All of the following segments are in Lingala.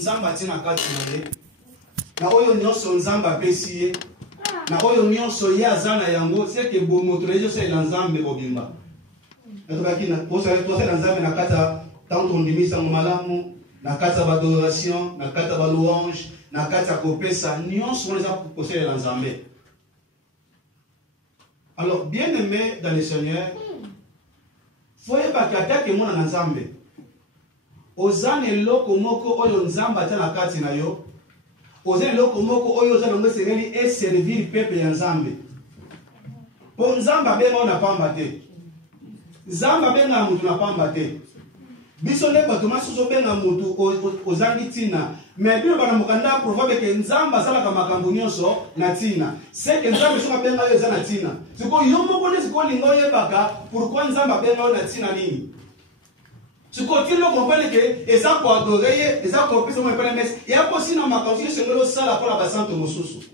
nzamba tina kati na ye na oyo nyonso nzamba pesi ye na oyo nyonso ye azana yango c'est que bon moto lejo c'est nzambe bobimba natobaki na posa nzambe na kata tanto ndimisa malamu na kata adoration na kata louange na kata kopesa nyonso on les a posé la nzambe. Alors bien aimé dans le Seigneur, foye bakata ke mona nzambe ozane loko moko oyo nzamba tana kati na yo ozane loko moko oyo ozane ngosengeli et servir peuple ya nzambe po nzamba benga na pamba te nzamba benga mutu na pamba te biso ne bato masuso benga mutu ozangi tina mais bino bana mokanda proverbe ke nzamba sala ka makambo nyonso na tina c'est que nzamba soka benga yo za na tina siko yo moko ne siko lingo yebaka pourquoi nzamba benga yo na tina nini siko tilo comprendre que eza ko adorer eza ko pesa mo pele mes ya ko sina makambo yo sengelo sala pour la basanto mosusu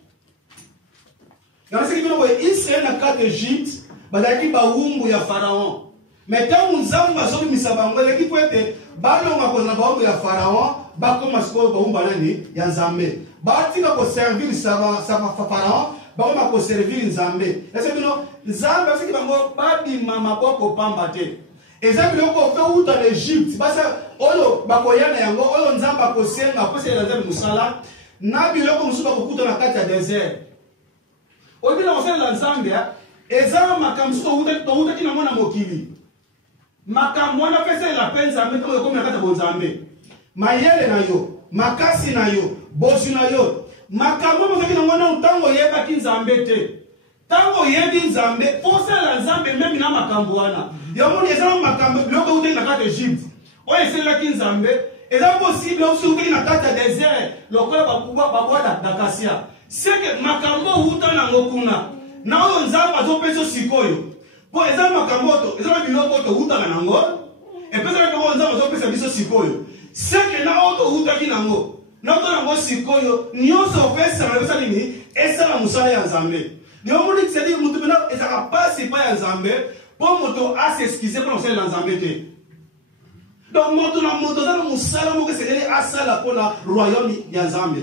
dans ce qui vient de Israël na carte d'Égypte bazaki ba wumbu ya pharaon. Mais quand nous avons besoin de savoir, qui peut être, ballon à cause de la bombe de Pharaon, bah comme à ce qu'on va vous balayer, y a Zambé. Bah tu vas servir Pharaon, bah on va servir Zambé. Est-ce que non, Zambé c'est qui va me babi mama boko pambate. Et Zambé on va faire où dans l'Égypte, bah ça, olo bah koyana yango, olo Zamba kosenga, après c'est la Zambé musala, nabi loko musuba kokuta na kati ya désert. Obi na osela la Zambé, et Zamba makamsuto uta kina mwana mokili. Makambo na pesa la penza metro yo comme nakata bonzambe mayele na yo makasi na yo bozu na yo makambo mo kina mwana utango yeba kinzambe te tango yebi nzambe posa la nzambe même na makambo wana yo moni ezala makambo loko ute nakata Egypte o esela kinzambe eza possible usuki na kata désert lokola bakuba babwada dakasia c'est que makambo uta na ngokuna na o nzamba zo peso sikoyo. Pour exemple, Makamoto, ils ont mis l'autre route à Nango, et puis ils ont fait ça sikoyo. C'est que na auto route à Nango, notre Nango sikoyo, nous avons fait ça, nous avons fait et ça la moussala en Zambé. Nous avons dit que c'est dire, nous devons, et ça va pas si pas en Zambé, pour moto à s'excuser pour nous faire en Zambé. Donc, moto la moto, ça la moussala, nous c'est aller à ça la pour le royaume en Zambé.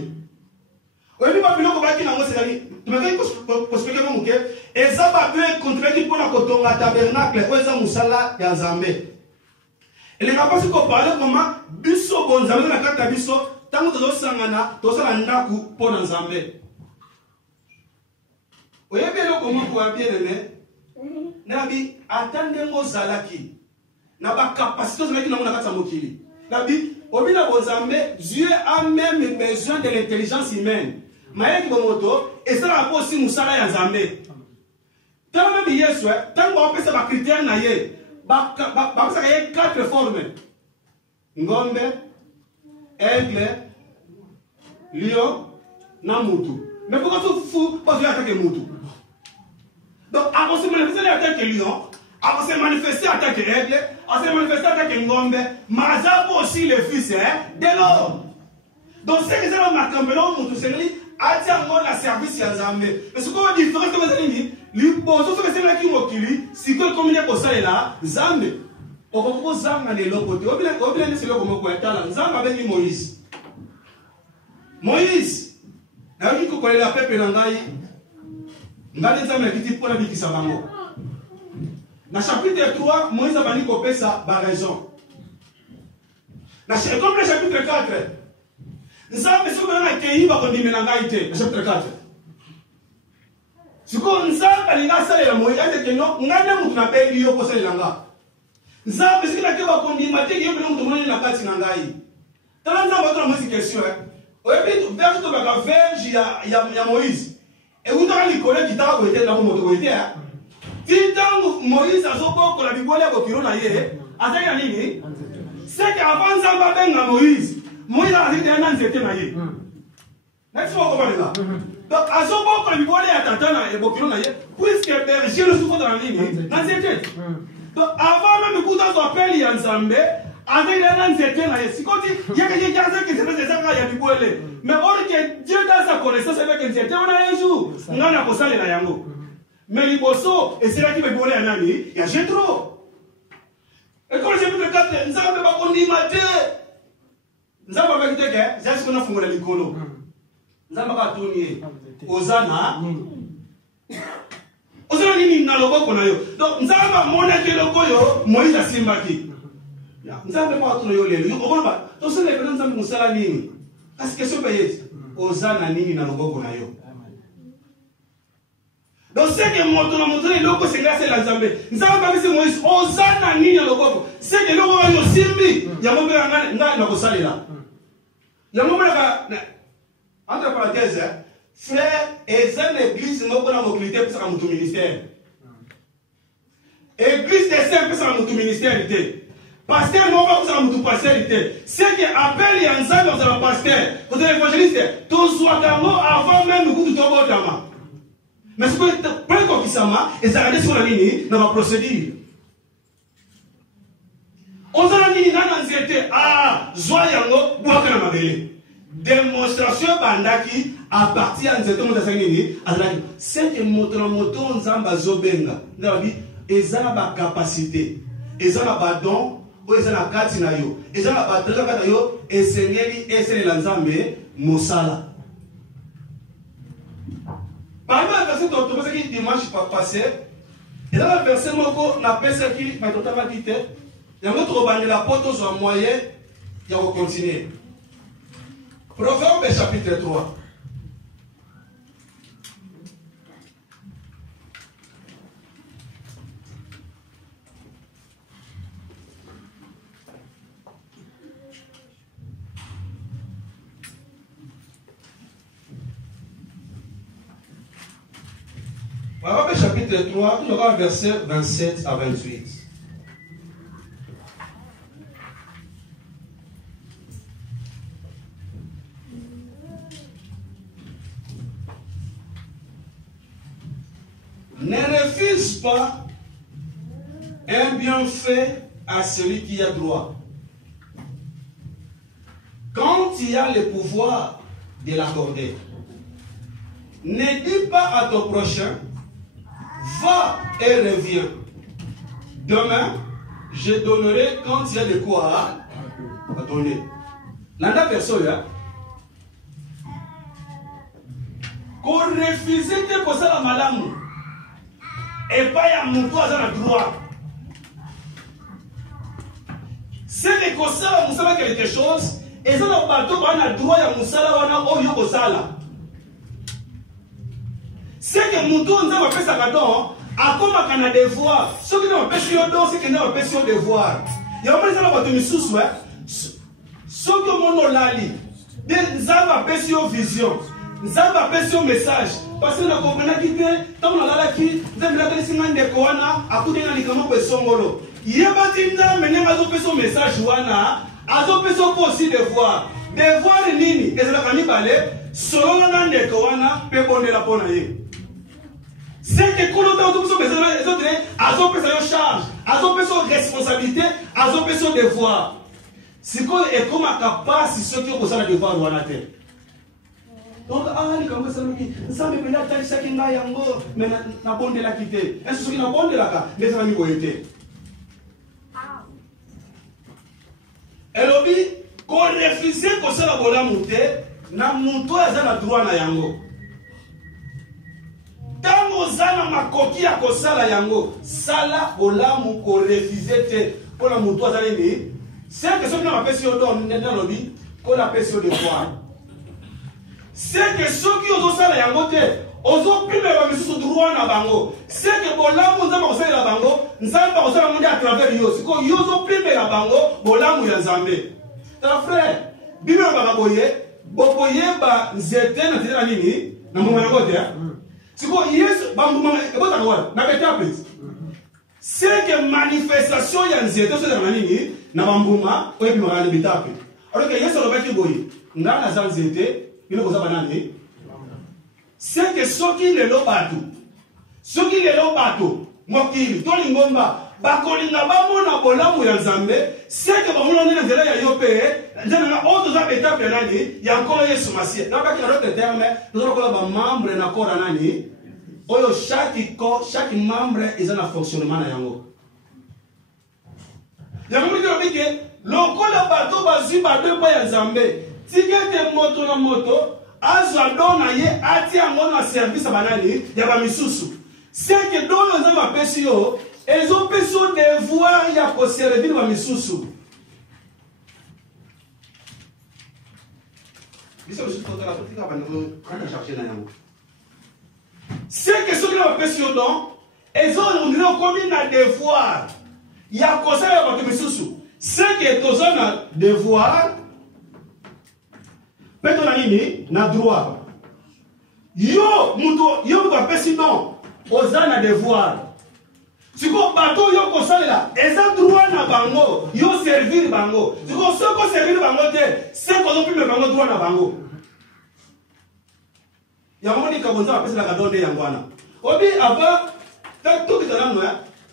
Oui, mais pas plus longtemps que Nango c'est aller. Tu m'as dit pour expliquer mon cœur. Et ça va bien contribuer pour la kotonga tabernacle. Où est ça musala ya Zambé? Et les rapports qu'on parle comment biso bon Zambé na kata biso tango to sangana to sala ndaku pour na Zambé. Oye bien comment pour bien aimé. Nabi attendez ngo zalaki. Na ba capacité zalaki na kata mokili. Nabi obina bon Zambé Dieu a même besoin de l'intelligence humaine. Maye ki bomoto et ça rapport aussi musala ya Zambé. Tant même Yesu, tant qu'on peut savoir critères naïe, bah ça y a 4 formes. Ngombe, aigle, lion, namutu. Mais pourquoi tu fous pas de attaquer mutu? Donc avant de se manifester attaquer lion, avant de se manifester attaquer aigle, avant de se manifester attaquer ngombe, Mazabo aussi le fils de l'homme. Donc c'est que ça m'a campé mutu c'est lui. Atiango la service ya Zambé. Mais ce qu'on dit, différence que vous avez dit, l'imposo que c'est là qui m'occupe, si que comme il y a ça là, Zambé. Au propos Zambé de l'autre côté, au bien c'est là comme quoi là, Zambé avec Moïse. Moïse, n'a vu qu'on connaît la peuple nangai. Ngade Zambé qui dit pour la vie qui s'avango. Dans chapitre 3, Moïse a dit qu'on ça par raison. Comme le chapitre 4. Nzambe siko na keiba ko ndimena ngaite chapitre 4. Siko nzambe linga sala ya moyo ate keno ngane mutu na bendi yo ko sala nga. Nzambe siko na keba ko ndima te yo bino mutu mona na kati na ngai. Tala nzambe to mosi question oyebi verse to ba verge ya Moïse. E utaka ni kole kitaka ko ete na ko moto ko ete ya. Tintango Moïse azoko ko la bibole ko kirona ye ataka nini? C'est qu'avant nzambe benga Moïse Moïse a dit un an c'était naïe. N'est-ce pas comment là? Donc à ce moment quand il voit les attendants et beaucoup naïe, puisque berger le souffle dans la ligne, dans c'était. Donc avant même le coup dans son appel il y a Nzambe, avec un an c'était naïe. Si quand il y a quelqu'un qui se fait ça il y a du boile. Mais or que Dieu dans sa connaissance avec un c'était on a un jour, on a posé les nayango. Mais il bosso et c'est là qui veut boire un ami, il y a Jétro. Et quand j'ai vu le cas de Nzambe va qu'on y mater. nzamba ba kiteke zasi kona fungola likolo nzamba ka tuni ozana ozana nini na loboko na yo donc nzamba mona ke lokoyo Moïse asimbaki nzamba kwa tuni yo lelo yo okona to sele pe nzamba musala nini kasi question ba yeti ozana nini na loboko na yo donc c'est que moto na moto loko senga c'est la nzambe nzamba bisi Moïse ozana nini na loboko c'est que loko yo simbi ya mombe nga na kosalela ya mombe entre parenthèses frère et une église moko na mobilité pour ça mon ministère église de saint pour ça mon ministèreité pasteur moko pour ça mon pasteur été c'est que appel ya nzambe pour ça pasteur pour l'évangéliste to soit avant même ku to botama mais ce que pour ko kisama et ça regarder sur la ligne dans la procédure on a nini nana nzete zwa yango bwaka na mabele démonstration bandaki à partir de cette montagne c'est que moto nzamba zobenga ndabi ezala ba capacité ezala ba don o ezala kati na yo ezala ba trésor kati na yo esengeli esela nzambe mosala parmi le verset to qui dimanche passé et dans le verset moko na pesa qui ma totama kite yango to bandela poto zo moyen ya ko continuer Proverbe chapitre 3. Proverbe chapitre 3, nous aurons verset 27 à 28. Ne refuse pas un bienfait à celui qui a droit. Quand il a le pouvoir de l'accorder, ne dis pas à ton prochain, va et reviens. Demain, je donnerai quand il y a de quoi à donner. L'anda personne là. Qu'on refuse de poser la madame. Et pas y a mon toit dans le droit. C'est que quand ça, vous savez quelque chose, et ça, le bateau, on a le droit à Moussala, on a Oyo Kosala. C'est que mon toit, on a fait ça cadeau, à comme on a des devoirs. Ce qui n'a pas fait un don, c'est qu'il n'a pas fait un devoir. Il y a un peu de temps, on a sous ouais. Ce que mon lali, nous avons fait une vision. Nous avons fait un message. Parce que nous comprenons que tant on a la qui, nous avons fait un de Koana, à coup de l'Alicamo pour Songolo. Il y a pas de temps, mais nous avons fait un message, Wana, avons fait un possible devoir. Devoir nini, et c'est la famille balé, selon l'an de Koana, peut bonner la ponaille. C'est que quand on a tout ça, les autres, elles ont fait une charge, elles ont fait une responsabilité, elles ont fait un devoir. C'est quoi et comment capable si ceux qui ont besoin de devoir Wana terre. Donc, les comme ça, ça me permet d'aller chaque yango, mais na bonne de la quitter. Est-ce que na bonne de la cas, les amis ont été. Et l'obi, qu'on refuse qu'on se la bola monter, na monto à la droit na yango. Tango zana makoki ya kosala yango, sala bola mu ko refuser te pour la monto à la ni. C'est que ce qui n'a pas fait au don dans l'obi, qu'on a fait au devoir. C'est que ceux qui ont ça la yangote, ozo pime ba misusu droit na bango. C'est que bolamu nzamba ko la bango, nzamba ko sala monde à travers yo. C'est que yozo pime la bango, bolamu ya nzambe. Ta frère, bibe ba boye, boboye ba nzete na tira nini? Na mbuma na kote ya. C'est que yesu ba mbuma e bota kwa na beta please. C'est que manifestation ya nzete so na nini? Na mbuma ko ebi ma na beta please. Alors que yesu robaki boye, ngana za nzete c'est que ceux qui les l'ont battu, ceux qui les l'ont battu, mokili, toli ngomba, bakolinga bamona bolamu ya nzambe, c'est que bamona nena nzela ya yope, nzela autres étapes ya nani, ya encore Yesu Masia. Dans le autre terme, nous avons ba membre na corps nani, oyo chaque membre est un fonctionnement na yango. Ya moni que lokola bato bazwi babe pa ya Nzambe tikete moto na moto azwa dona ye ati yango na service banani ya ba misusu c'est que dona Nzambe apesi yo ezopesi yo devoir ya koservir ba misusu c'est que soki na bapesi yo don ezonundile okomi na devoir ya kosala bato misusu c'est que toza na devoir mpe to na nini na droit yo moto apesi don oza na devoir siko bato yo kosalela eza droit na bango yo servir bango siko soko servir bango te c'est kozopime bango droit na bango yango moni kabonza apeselaka don nde yango wana obi ava tokitana no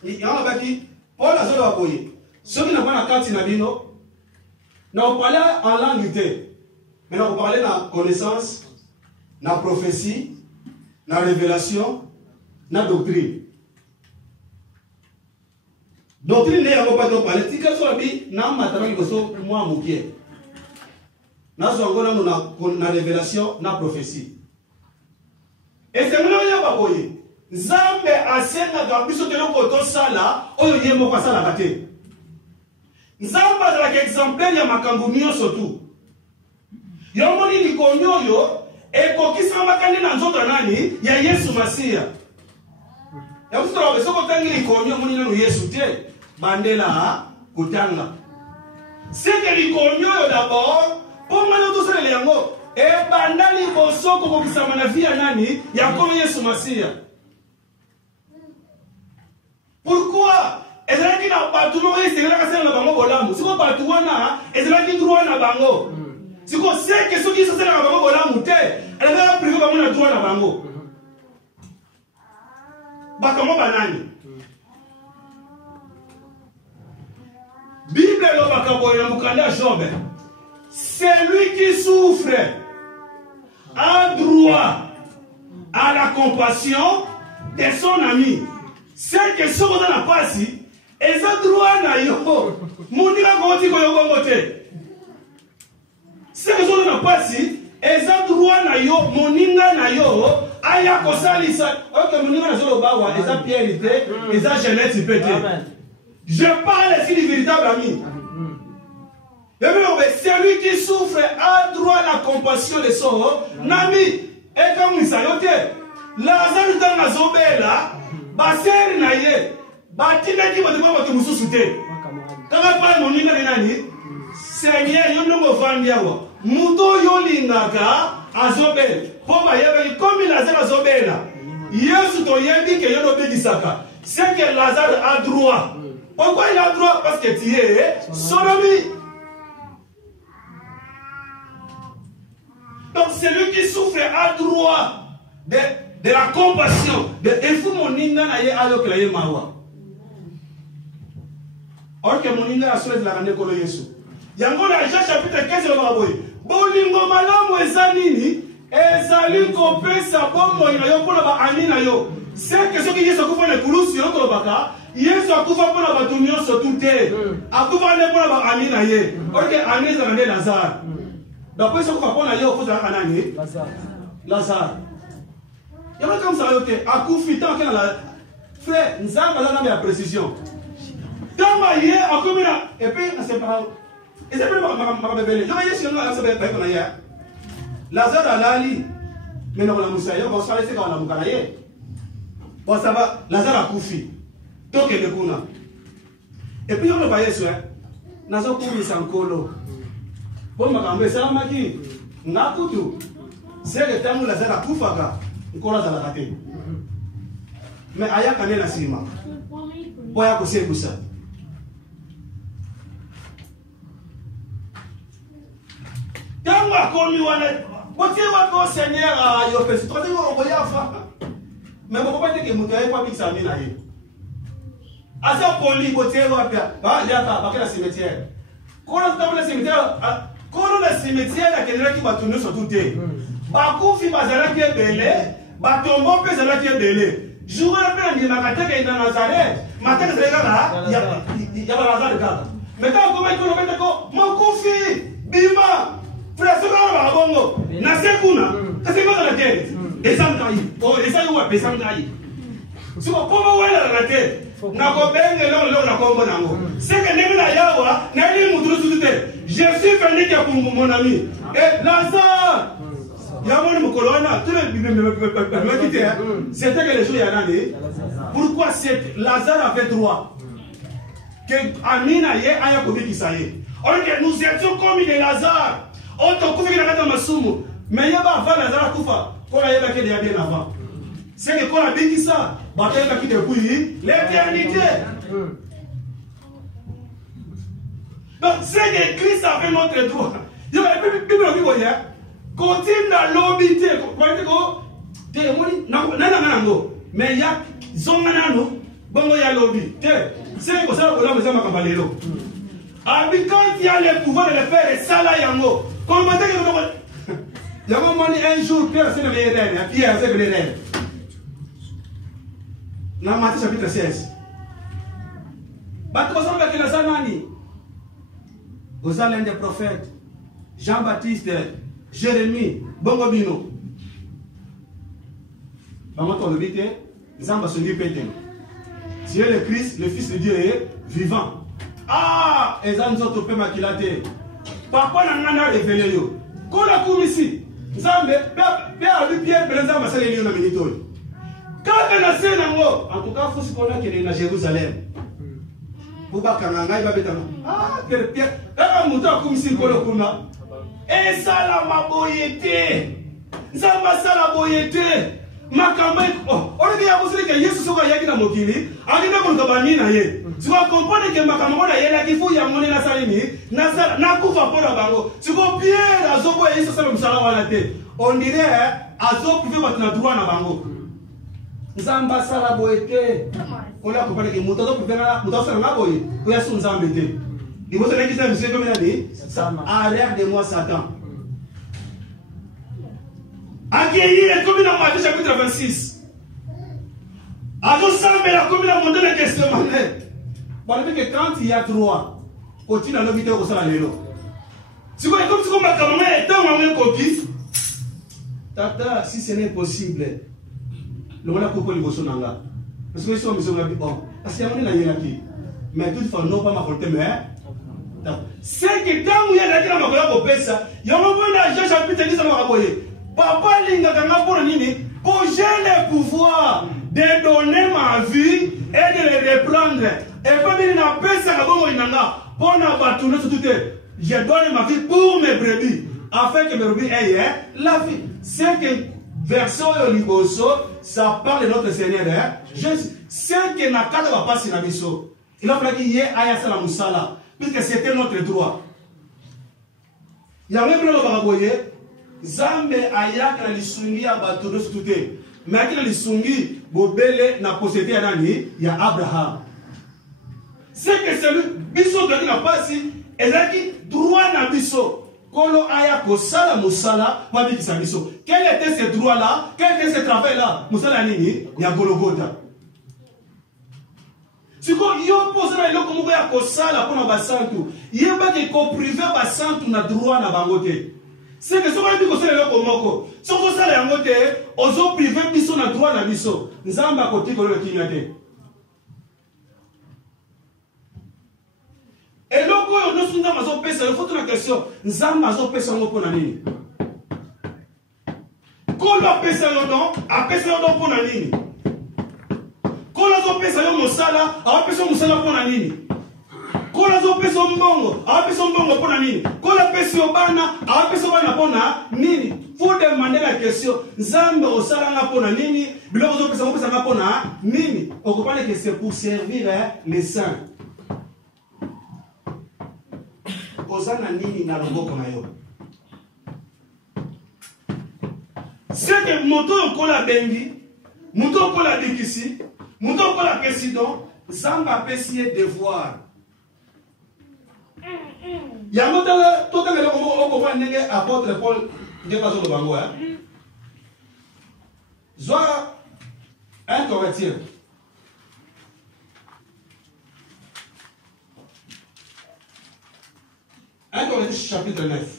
yango abaki Paul azoloba boye soki na bana kati na bino na oparle en langue te mais na oparle na connaissance na prophétie na révélation na doctrine doctrine nde yango pato parle tika so abi na matama liboso mwa mokie nazo yango nano na révélation na prophétie esengeli oyeba boye Nzambe asengaka biso keloko tosala oyo ye moko asalaka te Nzambe azalaka exemplaire ya makambo nyonso tu yo moni likonyi oyo ekokisambaka nde na nzoto nani ya Yesu Masiya ya kusitoloka soko otangi likonyi omoni nano Yesu te bandela kotanga seke likonyi oyo d'abord mpo ngana tosalela yango ebanda liboso kokokisama na vi ya nani ya nkolo Yesu Masiya. Pourquoi? Ezalaki na batu no esengela kasela na bango bolamu. Siko batu wana ezalaki droit na bango. Siko seke soki sasela na bango bolamu te, elanga privé bango na droit na bango. Bakamo banani. Bible lo bakaboya mukanda Job. Celui qui souffre a droit à la compassion de son ami. C'est que ce qu'on a pas si, et ça droit na yo, mounira koti ko yo bongote. C'est que ce qu'on a pas si, et ça droit na yo, moninga na yo, aya kosali sa, ok moninga na zo bawa, et ça Pierre était, et ça Jeannette peut-être. Je parle ici du véritable ami. Celui qui souffre a droit à la compassion de son ami. Et comme il s'en est, Lazare dans la zobela, basser naye, batina qui va devoir te moussoute. Quand on parle mon nom nani, Seigneur, yo no vandiawa. Muto yo lingaka azobel. Poma yebe comme Lazare azobela. Yesu to yebi que yo no bedisaka. C'est que Lazare a droit. Pourquoi il a droit? Parce que tu es son ami. Donc celui qui souffre a droit de la compassion. Il faut mon ninga na ye ayo kla ye mawa. Or que mon ninga a souhaité la rendre kolo Yesu. Yango na Jean chapitre 15 le baboy. Bolingo malamu ezanini ezali kopesa bombo ina yo pona ba amina yo. C'est que ce qui Yesu akufa na kulusi yo to baka Yesu akufa pona ba tunyo so tuté. Akufa ne pona ba amina ye. Or que amina rende Lazare. D'après ce qu'on va prendre ailleurs, il faut aller Lazare. Il y a comme ça, à coup fitant, frère, nous avons la précision. Dans ma hier, à comme et puis, c'est pas. Et c'est pas ma bébé. Je vais essayer de faire ça. Lazare a l'ali. Mais non, la moussaïa, on va laisser quand on a moukanaye. Bon, ça va, Lazare a koufi. Donc, il est kuna. Et puis, on va y aller, nous avons couru sans colo. Bon, makambe salamaki ngakutu c'est le temps où Lazare akufaka nkora za lakate mais aya kanena sima boya kosebusa tango akomi wana botie wako Seigneur yo pesi to tango boya fa mais boko pate ke mutu ayepa bikisa mina ye asa poli botie wapia ba yaka bakela cimetière kona tabula cimetière Kono na cimetière ya kenela ki batu nyonso tuté. Bakufi bazalaki ebele, batombo pe zalaki ebele. Jour pe ndima kateka ina Nazareth, mateka zaleka ya Lazare kaka. Maintenant, comment il faut le mon confi, bima, frère, c'est quoi la bongo? Nasekuna, c'est quoi la tête? Et ça me trahit. Oh, et ça, il ça me trahit. C'est comment on va la tête? Na kopenge lo na kombo nango. C'est que nemi na yawa, na ni mutulu sutute. Je suis venu pour mon ami. Et Lazare, il y a mon colonna, tous les c'était que les jours y en a. Pourquoi Lazare avait droit? Que Amina y aya kobi kisaye. On que nous étions comme des Lazare. On te couvre la kata masumu. Mais il y a pas avant Lazare kufa. Qu'on a yeba que des bien avant. C'est que quand on a dit ça, bataille qui depuis l'éternité. Donc c'est que Christ avait notre droit. Il y a une Bible qui dit continue à l'obité. Mais il y a zonganano, bongo ya lobby. C'est que ça on a besoin de cabalero. Quand il y a le pouvoir de le faire, ça là yango. Comment dire il y a un jour Pierre c'est le reine, Pierre c'est le reine. Dans Matthieu chapitre 16. Batkosan avec la Zamani. Vous allez des prophètes. Jean-Baptiste, Jérémie, Bongobino. Maman, tu as l'obité. Zamba se dit pété. Dieu le Christ, le Fils de Dieu est vivant. Ah! Et ça nous a topé maquillate. Papa n'a pas révélé. Quand la cour ici, Zambe, Père a vu Pierre, Bézamba, c'est les lions à Minito. Quand on a fait en tout cas, il faut se qu'il est à Jérusalem. Pour pas qu'on aille, ah, Pierre, quand on a comme si on a et ça la maboyété. Zamba ça la boyété. Makamba, on a dit à vous que Jésus soit yaki na mokili, alina ko kabani na ye. Tu vas comprendre que makamba na ye la kifu ya moni na salini, na kufa pora bango. Tu vois Pierre azobo Yesu ça le msala wala te. On dirait azo privé wat na droit na bango. Zamba sala boyete. On a compris que muto privé na muto sala na boye. Ko yasu nzambe te. Il faut se dire que monsieur comme il a dit, arrête de moi Satan. Accueillir comme dans Matthieu chapitre 26. Avant la comme dans le Nouveau Testament. Parce que quand il y a droit, continue à l'obéir au salaire. Si vous comme si ma caméra est en copie, tata, si ce n'est possible, le voilà pour le bosso nanga. Parce que si on me dit bon, parce qu'il y a un hiérarchie. Mais toutefois, non pas ma volonté, mais c'est que quand il y a la guerre, il y a un moment où Jean chapitre 10 papa linga kanga pour nini pour j'ai le pouvoir de donner ma vie et de le reprendre. Et comme il n'a pas ça pour je donne ma vie pour mes brebis afin que mes brebis aient la vie. C'est que verset au Liboso, ça parle de notre Seigneur. C'est que Nakata va passer la mission. Il a fallu qu'il y ait Ayasa la Moussala, puisque c'était notre droit. Il y a même le Baraboye, Zambe Ayak na lisungi ya batono situte. Mais akina lisungi, Bobele na possédé à Nani, il y a Abraham. C'est que celui, Bisso de la passi, et là qui droit na Bisso. Kolo Aya Kosala Moussala, Wabi sa Bisso. Quel était ce droit-là? Quel était ce travail-là? Moussala Nini, il y a Golgotha. Si vous posez la loko ya kosala pour na basantu, yeba ke ko privé basantu na droit na bangote. C'est que si vous dites que c'est le loko moko, si vous sala yangote, ozo privé biso na droit na biso. Nzamba koti ko le kinyate. Et loko yo no sunga mazo pesa, il faut une question. Nzamba mazo pesa ngoko na nini? Ko lo pesa yo don, a pesa yo don pour na nini? Quand on pesa yo mosala, a pesa mosala pour nini? Quand on pesa mbongo, a pesa mbongo pour nini? Quand on pesa yo bana, a pesa bana pour nini? Faut demander la question. Zambe osala nga pour nini? Bilo zo pesa nga pour nini? On comprend que c'est pour servir les saints. Osana nini na loboko na yo? C'est que moto kola bengi, moto kola dikisi. Mouton pour la président, Zamba pessier devoir. Il y a un autre, tout le monde au commandement apôtre Paul de Pazo de Bango. Soit un Corinthien. 1 Corinthiens chapitre 9.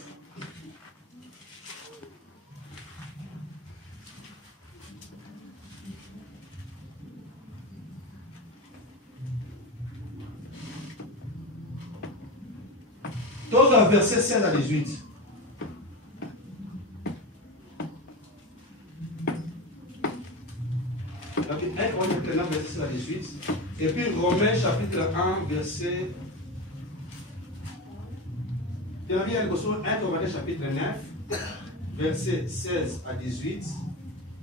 Dans le verset 16 à 18. Chapitre 1 Corinthiens 9, verset 16 à 18. Et puis Romains chapitre 1, verset... Il y a 1 Corinthiens chapitre 9, verset 16 à 18.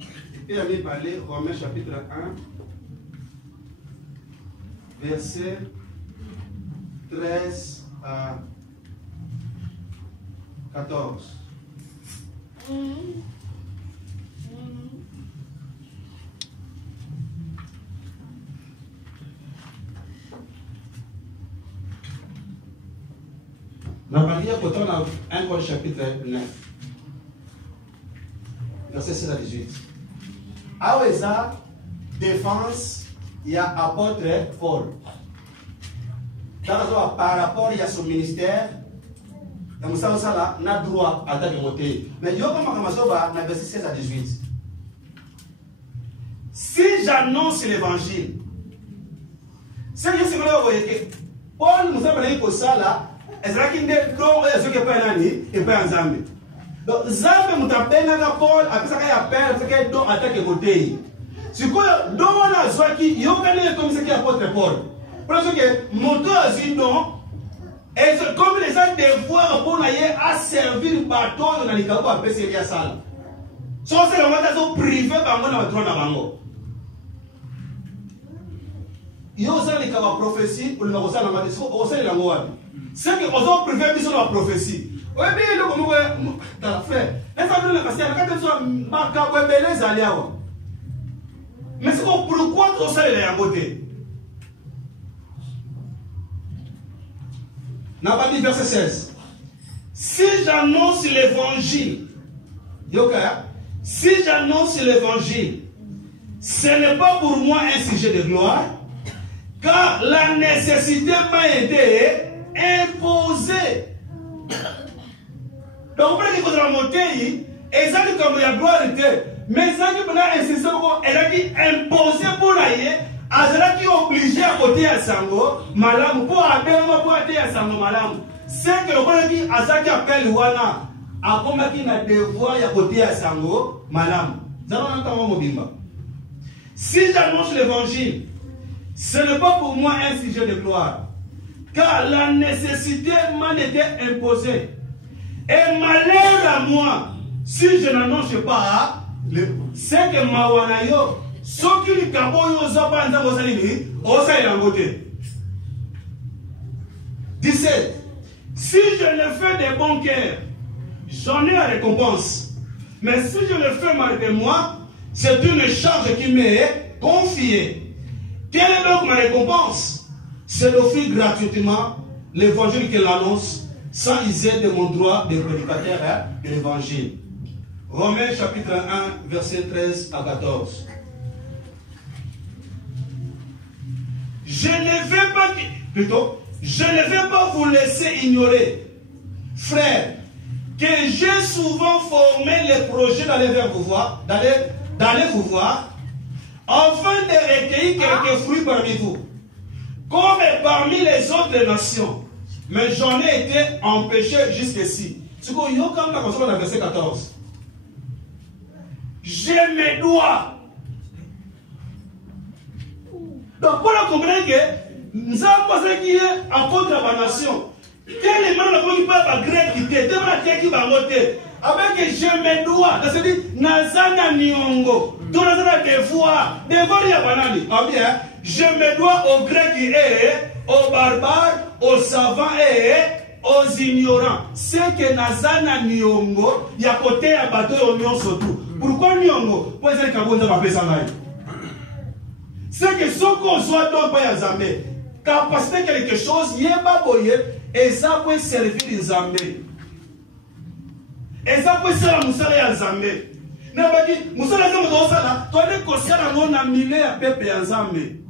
Et puis il avait parlé Romains chapitre 1, verset 13 à 14. On va lire quand on a 1 Corinthiens chapitre 9, verset 16 à 18. Ah ouais, ça, défense, il y a apôtre Paul. Par rapport à son ministère, on a droit à ta démontée. Mais il y a un verset 16 à 18. Si j'annonce l'évangile, c'est que c'est que Paul nous a dit que ça là, est-ce qu'il est donc ce que pas nani et pas en Zambie. Donc Zambie nous appelle na Paul après ça qu'il appelle ce qu'il donc attaque côté. Si quoi donc on a soit qui yo connaît comme ce qui apôtre Paul. Parce que moto azui donc et comme les gens devoir pour aller à servir le bateau dans les cadeaux à passer via salle. Soit c'est le monde privé par moi dans le bango. Yo ça les cadeaux prophétie pour le ça la matin au sein de la loi. C'est que aux autres privé ils sont la prophétie. Oui bien le comme dans la frère. Les femmes le passer quand ils sont marqués belez aliawa. Mais c'est pourquoi tout ça il est à côté. N'a verset 16. Si j'annonce l'évangile, si j'annonce l'évangile, ce n'est pas pour moi un sujet de gloire, car la nécessité m'a été imposée. Donc, vous voyez que la montée, et ça, comme il y a gloire, mais ça, qui a insisté, elle a dit imposé pour l'aïe. Azala qui est obligé à côté à Sango, malam, pour appeler pour aller à Sango, malam. C'est que le point qui Azala qui appelle Wana, a comme qui n'a devoir à côté à Sango, malam. Si j'annonce l'évangile, ce n'est pas pour moi un sujet de gloire, car la nécessité m'a été imposée. Et malheur à moi, si je n'annonce pas, c'est que ma wanayo. Ce qui est capable de 17. Si je le fais des bons cœurs, j'en ai la récompense. Mais si je le fais malgré moi, c'est une charge qui m'est confiée. Quelle est donc ma récompense? C'est d'offrir gratuitement l'évangile qu'elle annonce sans user de mon droit de prédicateur de l'évangile. Romains chapitre 1, verset 13 à 14. Je ne vais pas vous laisser ignorer, frères, que j'ai souvent formé les projets d'aller vers vous voir, d'aller vous voir, afin de recueillir quelques fruits parmi vous, comme parmi les autres nations. Mais j'en ai été empêché jusqu'ici. C'est quoi, il y a comme la console dans le verset 14. Je me dois. Donc, pour comprendre que nous avons passé qui est à contre la nation. Quel est le monde qui peut être grec qui était, qui va voter. Avec je me dois, c'est-à-dire, Nazana Nyongo, tout le devoir y a banani. Ah bien, je me dois aux Grecs et aux barbares, aux savants et aux ignorants. C'est que Nazana Nyongo, il y a côté à bateau au Nyon surtout. Pourquoi Nyongo? Pour essayer de faire ça. C'est que ce qu'on soit donc pas Zambé, capacité quelque chose, il n'y a pas boyé, et ça peut servir les Zambé. Et ça peut servir à Zambé. N'a pas dit, Moussala Zambé, toi, les conscients, on a millé à Pépé à Zambé.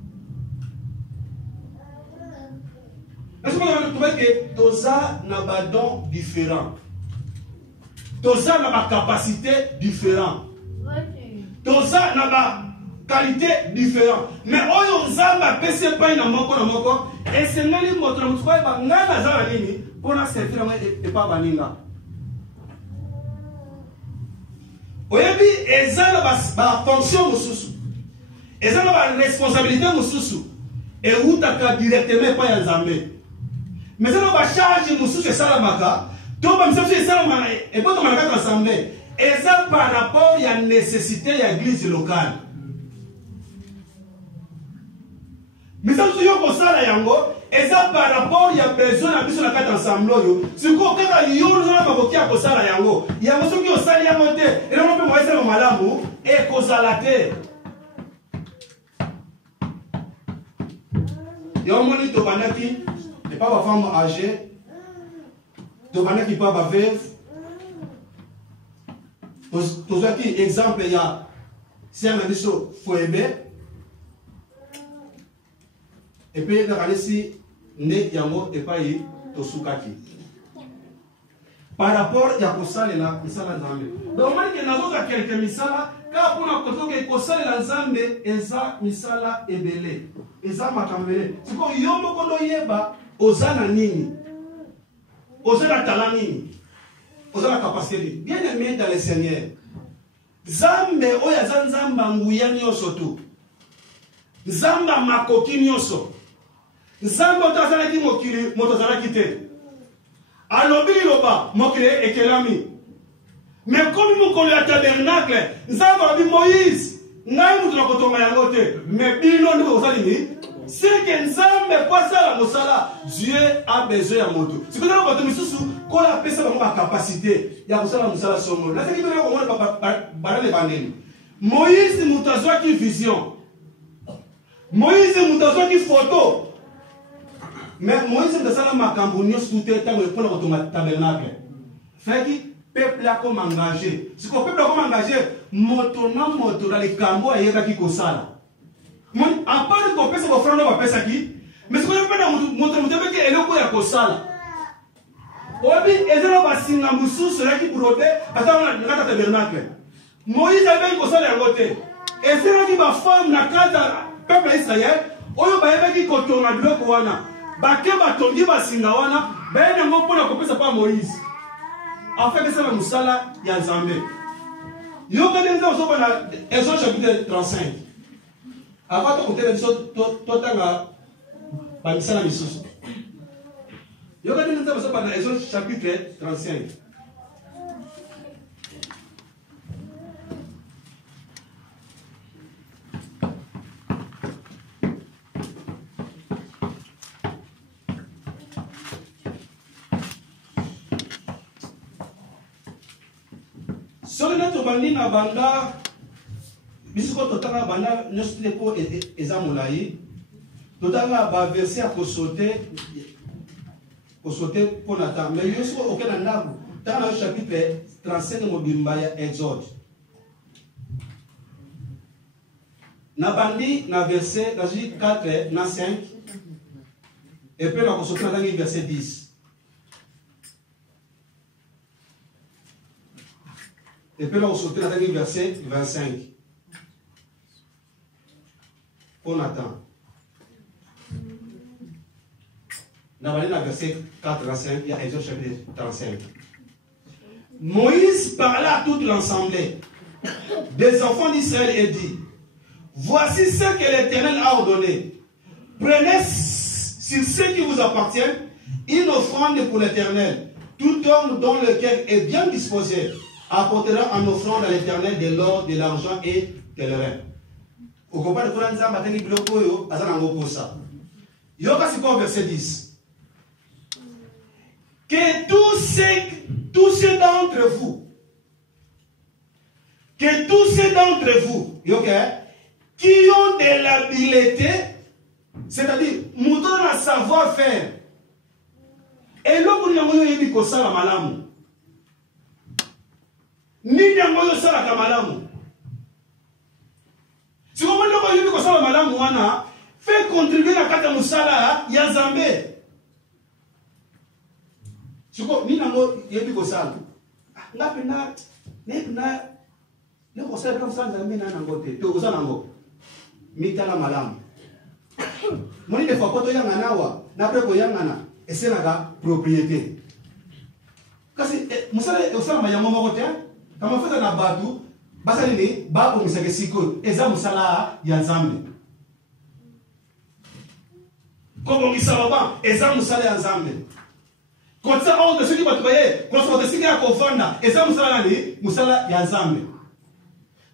Est-ce que vous avez trouvé que Toza n'a pas de dons différents? Toza n'a pas de capacité différente. Toza n'a pas de qualité différente. Mais on a PC pas une moko et c'est même notre moutoua ba ngana za nini pour na servir et pas baninga. Oyebi ezala ba fonction mususu. Ezala ba responsabilité mususu et utaka directement pas ya Nzambe. Mais ça va charge mususu salamaka. Donc même si salamaka et pas tomaka ensemble. Et ça par rapport à la nécessité de l'église locale. Mais ça aussi on ça yango et ça par rapport à besoin de biso na kata ensemble yo. Si ko kata yo na bakoki a ko sala yango. Yango soki o sali yango te, et on peut moisa na malamu et ko sala te. Yo moni to banaki et pas ba femme âgée. To banaki pas ba veuve. Pour exemple, il y a si on a dit so Fouébé et puis il y a ici né yango et pas y tosukaki. Par rapport à kosala la misala nzambe. Donc moi que nazoka quelques misala ka pona kotoka kosala la nzambe eza misala ebele. Eza makambele. Siko yomo kondo yeba ozana nini? Ozana talani. Vous avez la capacité. Bien aimé dans le Seigneur. Zambe oya zanzamba nguya nyoso tu. Zamba makoki nyoso. Zamba otazala ki mokili motozala kite. Alobili loba mokili ekelami. Mais comme mokolo ya tabernacle, Zamba bi Moïse, ngai mutu na kotonga yango te. Mais bino ndiko kozali ni. C'est que Nzambe kwa sala mosala, Dieu a besoin de moto. C'est que dans le côté misusu, qu'on a fait ça comme la capacité, il y a besoin de mosala somo. Là c'est qui veut dire qu'on va les banner. Moïse mutazwa qui vision. Moïse mutazwa qui photo. Mais Moïse mutazwa makambo nyos tout est temps pour le tabernacle. Fait que peuple a comme engagé. Si le peuple a comme engagé, moto na moto dans les cambo et yeba qui kosala. À part que pesa ba franda ba pesa ki mais ce qu'on appelle moto moto que eloko ya kosala obi ezelo ba singa mususu la ki brode ata na kata tabernacle Moïse avait kosala yango te ezelo ki ba femme na kata peuple Israël oyo ba yeba ki kotonga biloko wana ba ke ba tongi ba singa wana ba ena ngo pona kopesa pa Moïse afin que ça la musala ya Nzambe yo ka ndenza so bana Exode chapitre 35. Avant de compter les choses, tout à par misala misusu. Yo ka ndenza so bana Exode chapitre 35. Sur notre bandi na banda bisiko totanga banda nyosite ko eza molai totanga ba verset à sauter pour Nathan mais yoso okena ndaku dans le chapitre 35 mobimba ya Exode na bandi na verset na 4 na 5 et puis la sauter dans verset 10. Et puis là, on saute dans le verset 25. On attend. Dans le verset 4 à 5, il y a Exode chapitre 35. Moïse parla à toute l'assemblée des enfants d'Israël et dit: voici ce que l'Éternel a ordonné. Prenez sur ce qui vous appartient une offrande pour l'Éternel. Tout homme dont le cœur est bien disposé apportera en offrande à l'Éternel de l'or, de l'argent et de l'oreille. Au compagnie de Kuranza, Mateni Blokoyo, Azanango Kosa. Yoka Siko, verset 10. Que tous ceux d'entre vous, Yoka, qui ont de l'habileté, c'est-à-dire, mouton à savoir-faire, et l'homme qui a dit que ça la malamu. Nini yango sala kamalamu. Si vous voulez que vous sala malamu wana, fait contribuer à kata musala ya Nzambe. siko ni nango yebi ko sala ngapi na ne ko sala ko sala nzambe na nango te to ko sala nango mitala malamu moni de fois koto yanga nawa na pre ko yanga na esenaka propriété kasi musala osala mayango moko te kama fata na batu basali ni babo misake siko eza musala ya nzambe komo ngisaba eza musala ya nzambe kotsa on de ceux qui batu baye koso de singa ko fanda eza musala ni musala ya nzambe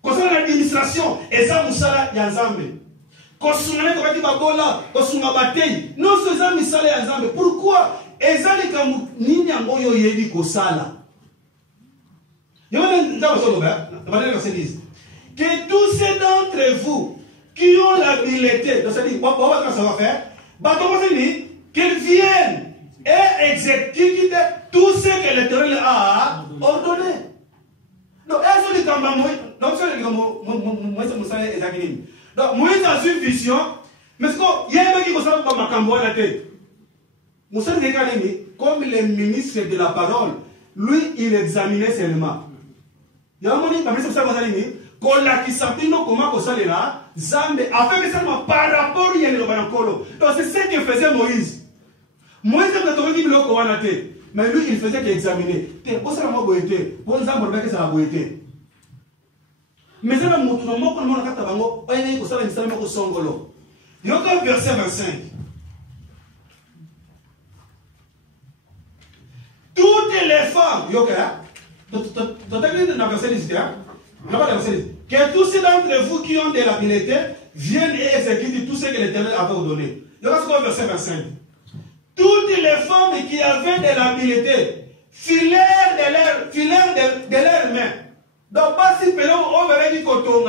koso na administration eza musala ya nzambe kosungana ko bati babola kosunga batei non so eza misala ya nzambe pourquoi eza likambo nini yango yo yebi kosala que tous ceux d'entre vous qui ont l'habilité, qu'ils viennent et exécutent tout ce que l'Éternel a ordonné. Donc, Moïse a une vision, mais il y a un qui a la tête. Comme le ministre de la parole, lui, il examinait seulement. Il y a un moment comment Zambe avec seulement par rapport à Yélo. Donc c'est ce que faisait Moïse. Moïse mais lui il faisait qu'examiner. Mais c'est le verset 25. Toutes les femmes, que tous ceux d'entre vous qui ont de l'habileté viennent et exécutent tout ce que l'Éternel avait ordonné. Verset 25. Toutes les femmes qui avaient de l'habileté filèrent de leurs mains. Donc, pas si peu on verrait du coton,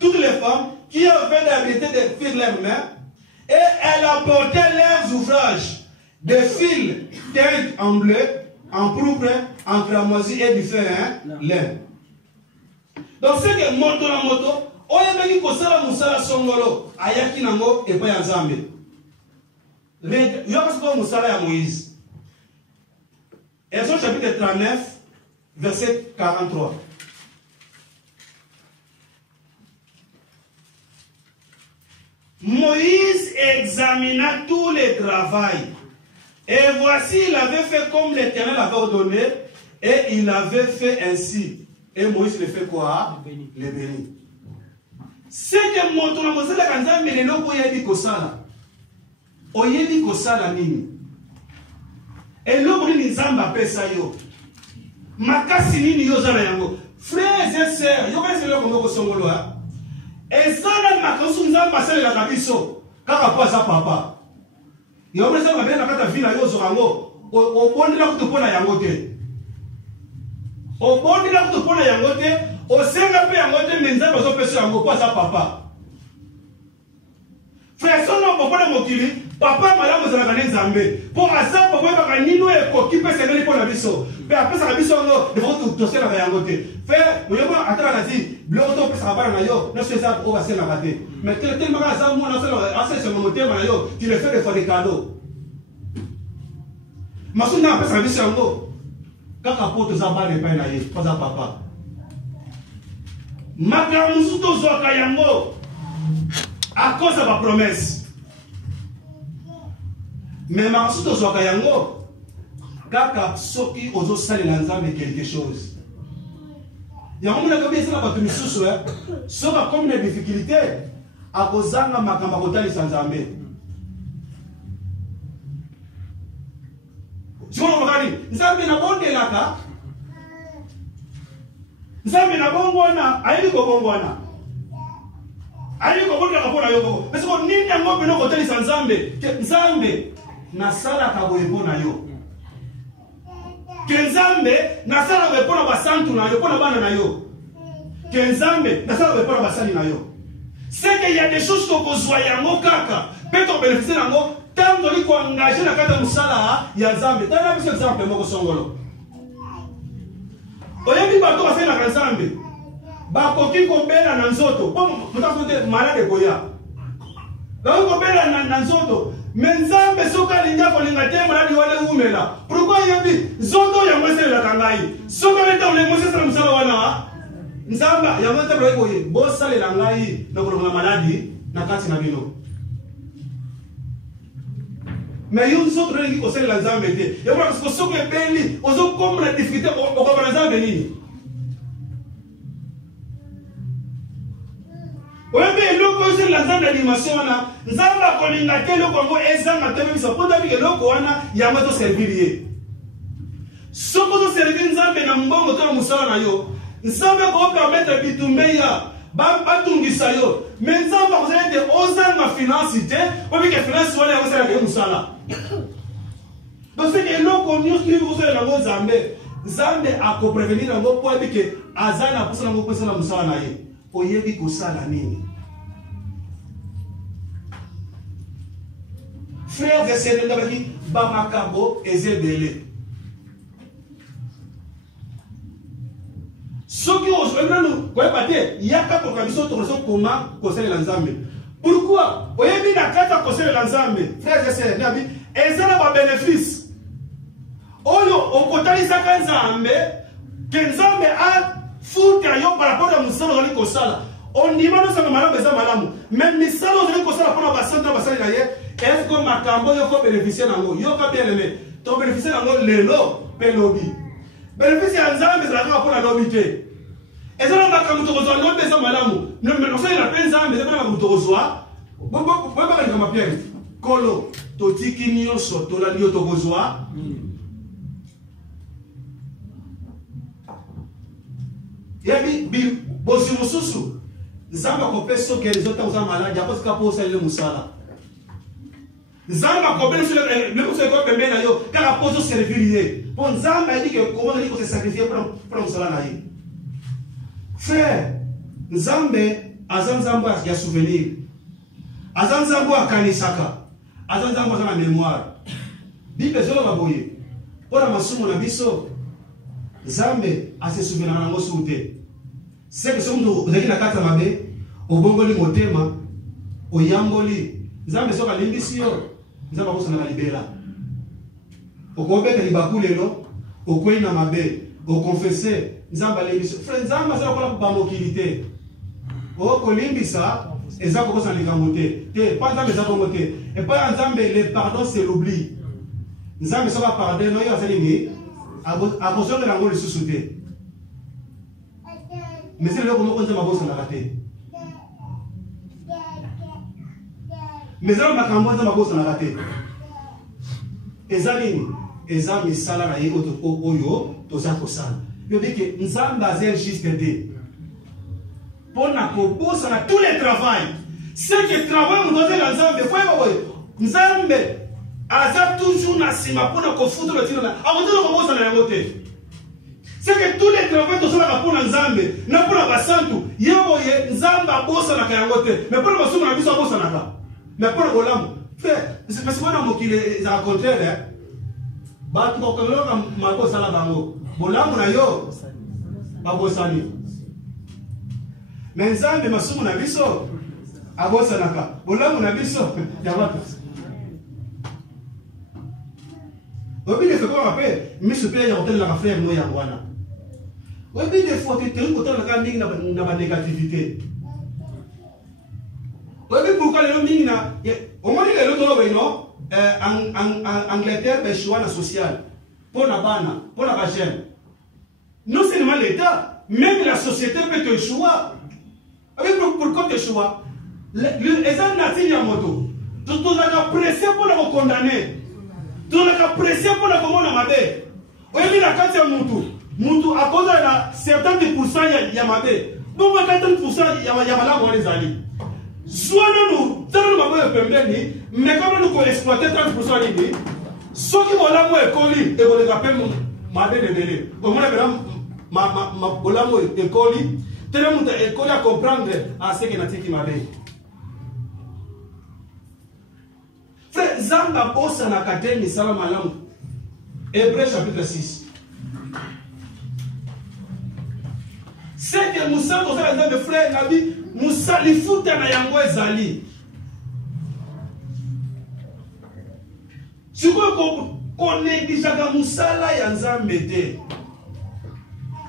toutes les femmes qui avaient de l'habileté de filer leurs mains et elles apportaient leurs ouvrages de fils teints en bleu, en pourpre, en cramoisi et du fer lin. Donc c'est que moto na moto, oyebeki kosala musala songolo, ayaki nango epa ya Nzambe. Yoka siko musala ya Moïse. Exode chapitre 39, verset 43. Moïse examina tout le travail. Et voici, il avait fait comme l'Éternel avait ordonné, et il avait fait ainsi. Et Moïse le fait quoi? Le bénit. C'est que mon tour à la canzane, mais le logo yebi kosala. Oyebi kosala nini. Et logo ni nzamba pesa yo. Makasi nini yo zana yango. Frères et sœurs, yo connaissez le Congo Kosongolo. Et ça, la makasi nzamba sele la kabiso. Kaka kwa sa papa. Il y a des gens qui ont été vina yo zorango au bon de la kutopona yangote au bon de la kutopona yangote au senga pe yangote menza bazo pesa yango kwa sa papa frère son no papa mokili papa malamu za kana nzambe pour asa papa ba nino e ko ki pesa ngeli pona biso pe apesa biso ngo de votre dossier la yangote frère moyoba ataka nati bloto pesa bana na yo no se ça o va se la rater mais tellement ça moi na se ce moteur na yo tu le fais de faire des cadeaux masuna apesa biso yango kaka poto za bana epai na ye pas za papa makambo suto zoka yango à cause de ma promesse. Mais ma suto zoka yango kaka soki ozo sali na Nzambe quelque chose. Yango mona kabi esala bato misusu soka comme des difficultés à kozanga makambo kotalisa Nzambe. Sikono bakani Nzambe na bondelaka Nzambe na bongwana ayili ko bongwana ayili ko bongwana ko na yo parce que nini yango bino kotalisa Nzambe Nzambe na sala ka boyebo na yo ke Nzambe na sala ko pona basantu na yo pona bana na yo ke Nzambe na sala ko pona basali na yo c'est que il y a des choses que kozwa yango kaka peut to bénéficier yango tango liko engagé na kata musala ya Nzambe tana biso exemple moko songolo oyebi bato ba fela na Nzambe ba koki ko bela na nzoto po mutafute malade boya ba ko bela na nzoto mais nzambe soka linga kolinga te maladi wale umela. Pourquoi yebi zondo ya mwese la kangai. Soka leta ule mwese na msala wana. Nzamba ya mwese bro boye bosa le langai na kolonga maladi na kati na bino. Mais yo nso rengi ko sele la nzambe te. Ya bro ko soka beli ozo comme la difficulté o ko na nzambe nini. Oyebi eloko oyo la nzambe animation wana nzambe akolinga te eloko yango ezanga te mibisa mpo tabi eloko wana yango toservir ye soki ozoservir nzambe na mbongo to na mosala na yo nzambe akopermettre bitumbeya batungisa yo me nzambe akozala ete ozanga finance te obike finance wana yango osalaka ye mosala donc seke eloko nyonso toyebi kosalela yango nzambe akoprevenir yango mpo ebike aza na mposa nango kopesala mosala na ye oyebi kosala nini frère et sœurs ndabaki bamakambo ezebele soki ozwelanu koyeba te yaka koka biso tokozo koma kosalela nzambe pourquoi oyebi na kati ya kosalela nzambe frère et sœurs ndabi eza na babénéfice oyo okotalisaka nzambe ke nzambe futa yo par rapport à musala ozali kosala ondima nosanga malamu eza malamu mais misala ozali kosala mpona basanta basali na ye est-ce que makambo yo ko bénéficier nango yo ka bien aimé to bénéficier nango lelo pe lobi bénéfice ya nzambe ezalaka mpona lobi te ezala makambo tokozwa lobi eza malamu nosali na pe nzambe eza mpona makambo tokozwa boyebaka mapiere kolo totiki nyonso tolandi yo tokozwa yebi bosi mosusu nzambe akopesa soki ezota oza maladi akosika mpo osalele mosala nzambe akopesa lekoso eko pembeni na yo kaka mpo ozoservir ye mpo nzambe ayebi ke koma ozali kosesakrifie mpona mosala na ye frère nzambe aza nzambe ya souvenir aza nzambe akanisaka aza nzambe aza na mémoire bible ezoloba boye mpo na masumu na biso nzambe asesouvenaka nango suku te seke soki mutu ozalaki na kati ya mabe obongoli motema oyamboli nzambe soki alimbisi yo nzambe akosanaka libela okobeta libaku lelo okwei na mabe okonfese nzambe alimbisi frère nzambe aza lokola bamokili te okolimbisa eza kokosana likambo te pa nzambe eza bongo te epai ya nzambe le pardon c'est l'oubli nzambe soki apardon oyo asali nini akozongela yango lisusu te mais c'est eloko moko nzambe abosanaka te mais eza makambo nzambe abosanaka te eza nini eza misala na ye oyo toza kosala yobike nzambe aza injuste te mpona kobosana tous les travail ce que travail moto azela nzambe foyeba boye nzambe aza toujours na nsima mpona kofutola tina na akozela kobosana yango te c'est que tous les travaux tosalaka mpona nzambe na mpona basantu ye boye nzambe abosanaka yango te mais mpona basumu na biso abosanaka mais mpona bolamu parce mpona mokili ezala contraire bato bakomeloka mabe osala bango bolamu na yo babosani mais nzambe masumu na biso abosanaka bolamu na biso ya bato obile fekoka mpe miso mpe ya kotelelaka frère no yango wana oyebi des fois tetoyi kotalaka mingi na banégativité oyebi pourquoi lelo mingi na omoni lelo toloba ino Angleterre bechoua na social mpo na bana mpo na bagene non seulement l'état même la société peut te échouer oyebi pourquoi t'échouer eza natini ya moto tozalaka pressé mpona kokondamne tozalaka pressé mpona komona mabe oyebi na kati ya mutu akozala na 70% ya mabe bongo 30% ya malamu wana ezali zwa nanu tala mabe oyo pembeni mais kama nanu koexploite 30% nini soki bolamu ekoli ekoleka mpe mabe nebele omona pena bolamu ekoli tele mutu ekoli acomprendre aseke natiki mabe frère nzambe abosanaka te misala malamu Hébreux chapitre 6 c'est que musala tozala nzambe frère nabi musali futa na yango ezali Si vous connaissez déjà Moussala et Nzambete,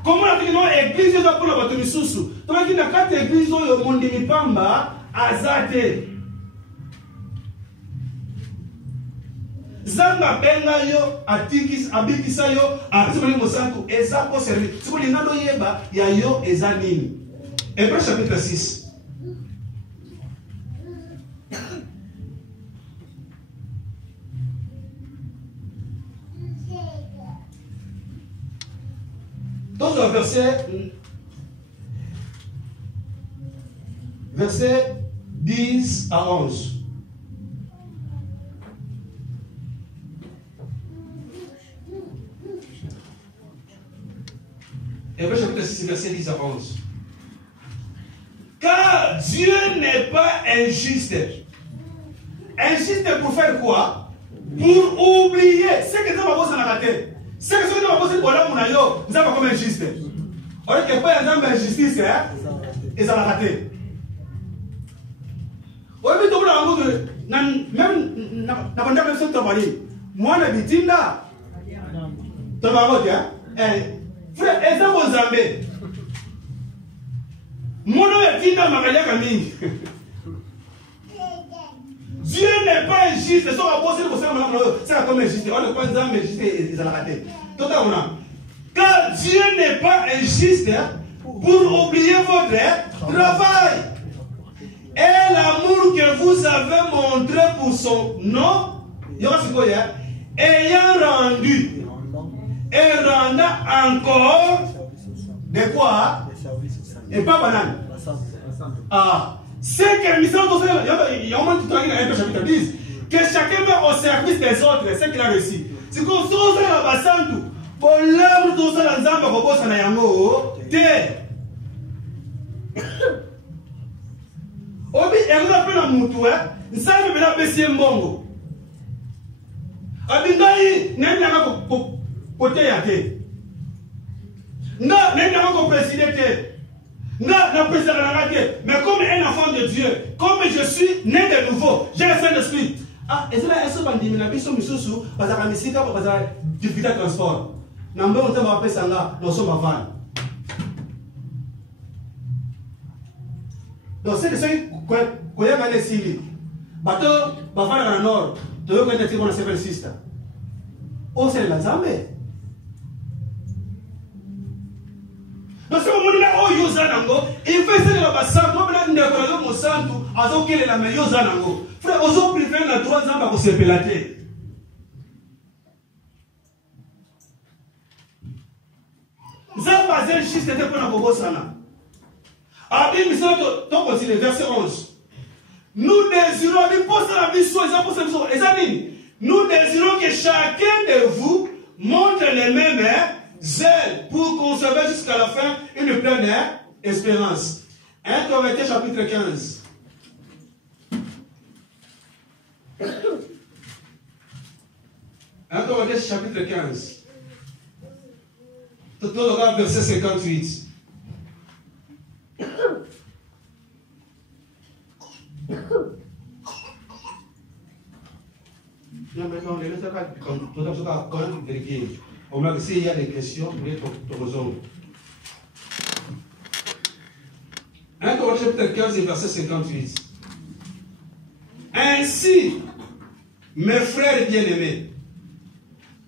comment on a dit non, l'église est pour la bataille sous. Donc, il y a 4 églises au monde de Pamba, Azate. Zamba benga yo, atikis, abikisa yo, azimani mosantu, eza pour servir. Si vous voulez, nando yeba, ya yo, eza nini. Hébreux chapitre 6. Dans le verset 10 à 11. Hébreux chapitre 6, verset 10 à 11. Car Dieu n'est pas injuste. Injuste pour faire quoi? Pour oublier ce que nous avons dans la tête. Ce que nous avons dans la tête, nous avons comme injuste. On dit que pas exemple injustice, et ça l'a raté. On dit que même dans le monde de travail, moi, je dis là, tu vas voir, frère, exemple aux Zambé. Mon nom est Tina Magalia Camille. Dieu n'est pas injuste. C'est comme injuste. On ne peut pas injuste et ça l'a raté. Car Dieu n'est pas injuste pour oublier votre travail et l'amour que vous avez montré pour son nom, ayant rendu et rendant encore de quoi? Et pas banane. Ah, c'est que chapitre 10, que chacun met au service des autres, c'est qu'il a réussi. C'est qu'on se trouve dans la basantu, pour l'âme de ça, l'ensemble, pour bosser dans yango, te. Obi, et vous appelez la moutou, nous savons que la baissé mbongo. Abindaï, n'est pas côté yate. Non, n'est pas président. Non, mais comme un enfant de Dieu, comme je suis né de nouveau, j'ai le Saint-Esprit. Ah, et c'est là, est-ce que vous avez dit, parce que c'est un difficulté de transport. Nous avons appelé ça là, nous sommes avant. Donc, c'est ce qu'on a gagné ici. Bateau, va faire dans le nord, tu veux connaître qu'on a fait le système. Oh, c'est la Zambie. Donc, si vous là, oh, Yozanango, il fait ça dans la bassante, on a une école de Monsanto, à ce qu'il est la meilleure Yozanango. Frère, aux autres préfèrent la 3 ans pour se pélater. Zamba Zen Chis était pour la Bobo Sana. Abim, donc continue, verset 11. Nous désirons, les amis, nous désirons que chacun de vous montre les mêmes zèle pour conserver jusqu'à la fin une pleine espérance. 1 Corinthiens chapitre 15. 1 Corinthiens chapitre 15. Tout le monde verset 58. Non, mais non, les gens quand même vérifier. On m'a dit s'il y a des questions, vous pouvez te résoudre. 1 Corinthiens chapitre 15 et verset 58. Ainsi, mes frères bien-aimés,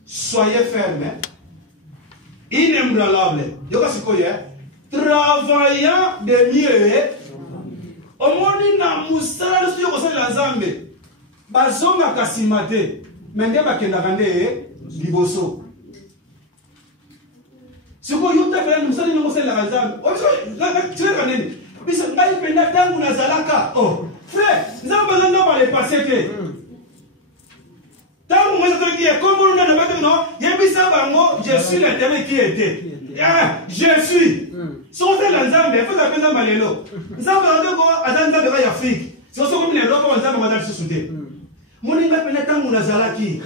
soyez fermes, inébranlables, travaillant de mieux. Au monde na musala sur la Zambie. Bazonga kasimate, mende bakenda liboso. Si vous avez nous allons nous la Zambie. Oh, tu es nani? Bisa ngai penda tangu na zalaka. Oh, frère, nous avons besoin de parler passé que. Tangu moi je dis comme on a demandé non, yebisa bango, je suis l'Éternel qui était. Ah, je suis. Sans la Zambie, il faut appeler ça malelo. Nous avons besoin de quoi attendre de l'Afrique. C'est aussi comme les locaux, on a besoin de se souder. Moninga pena tangu na zalaki.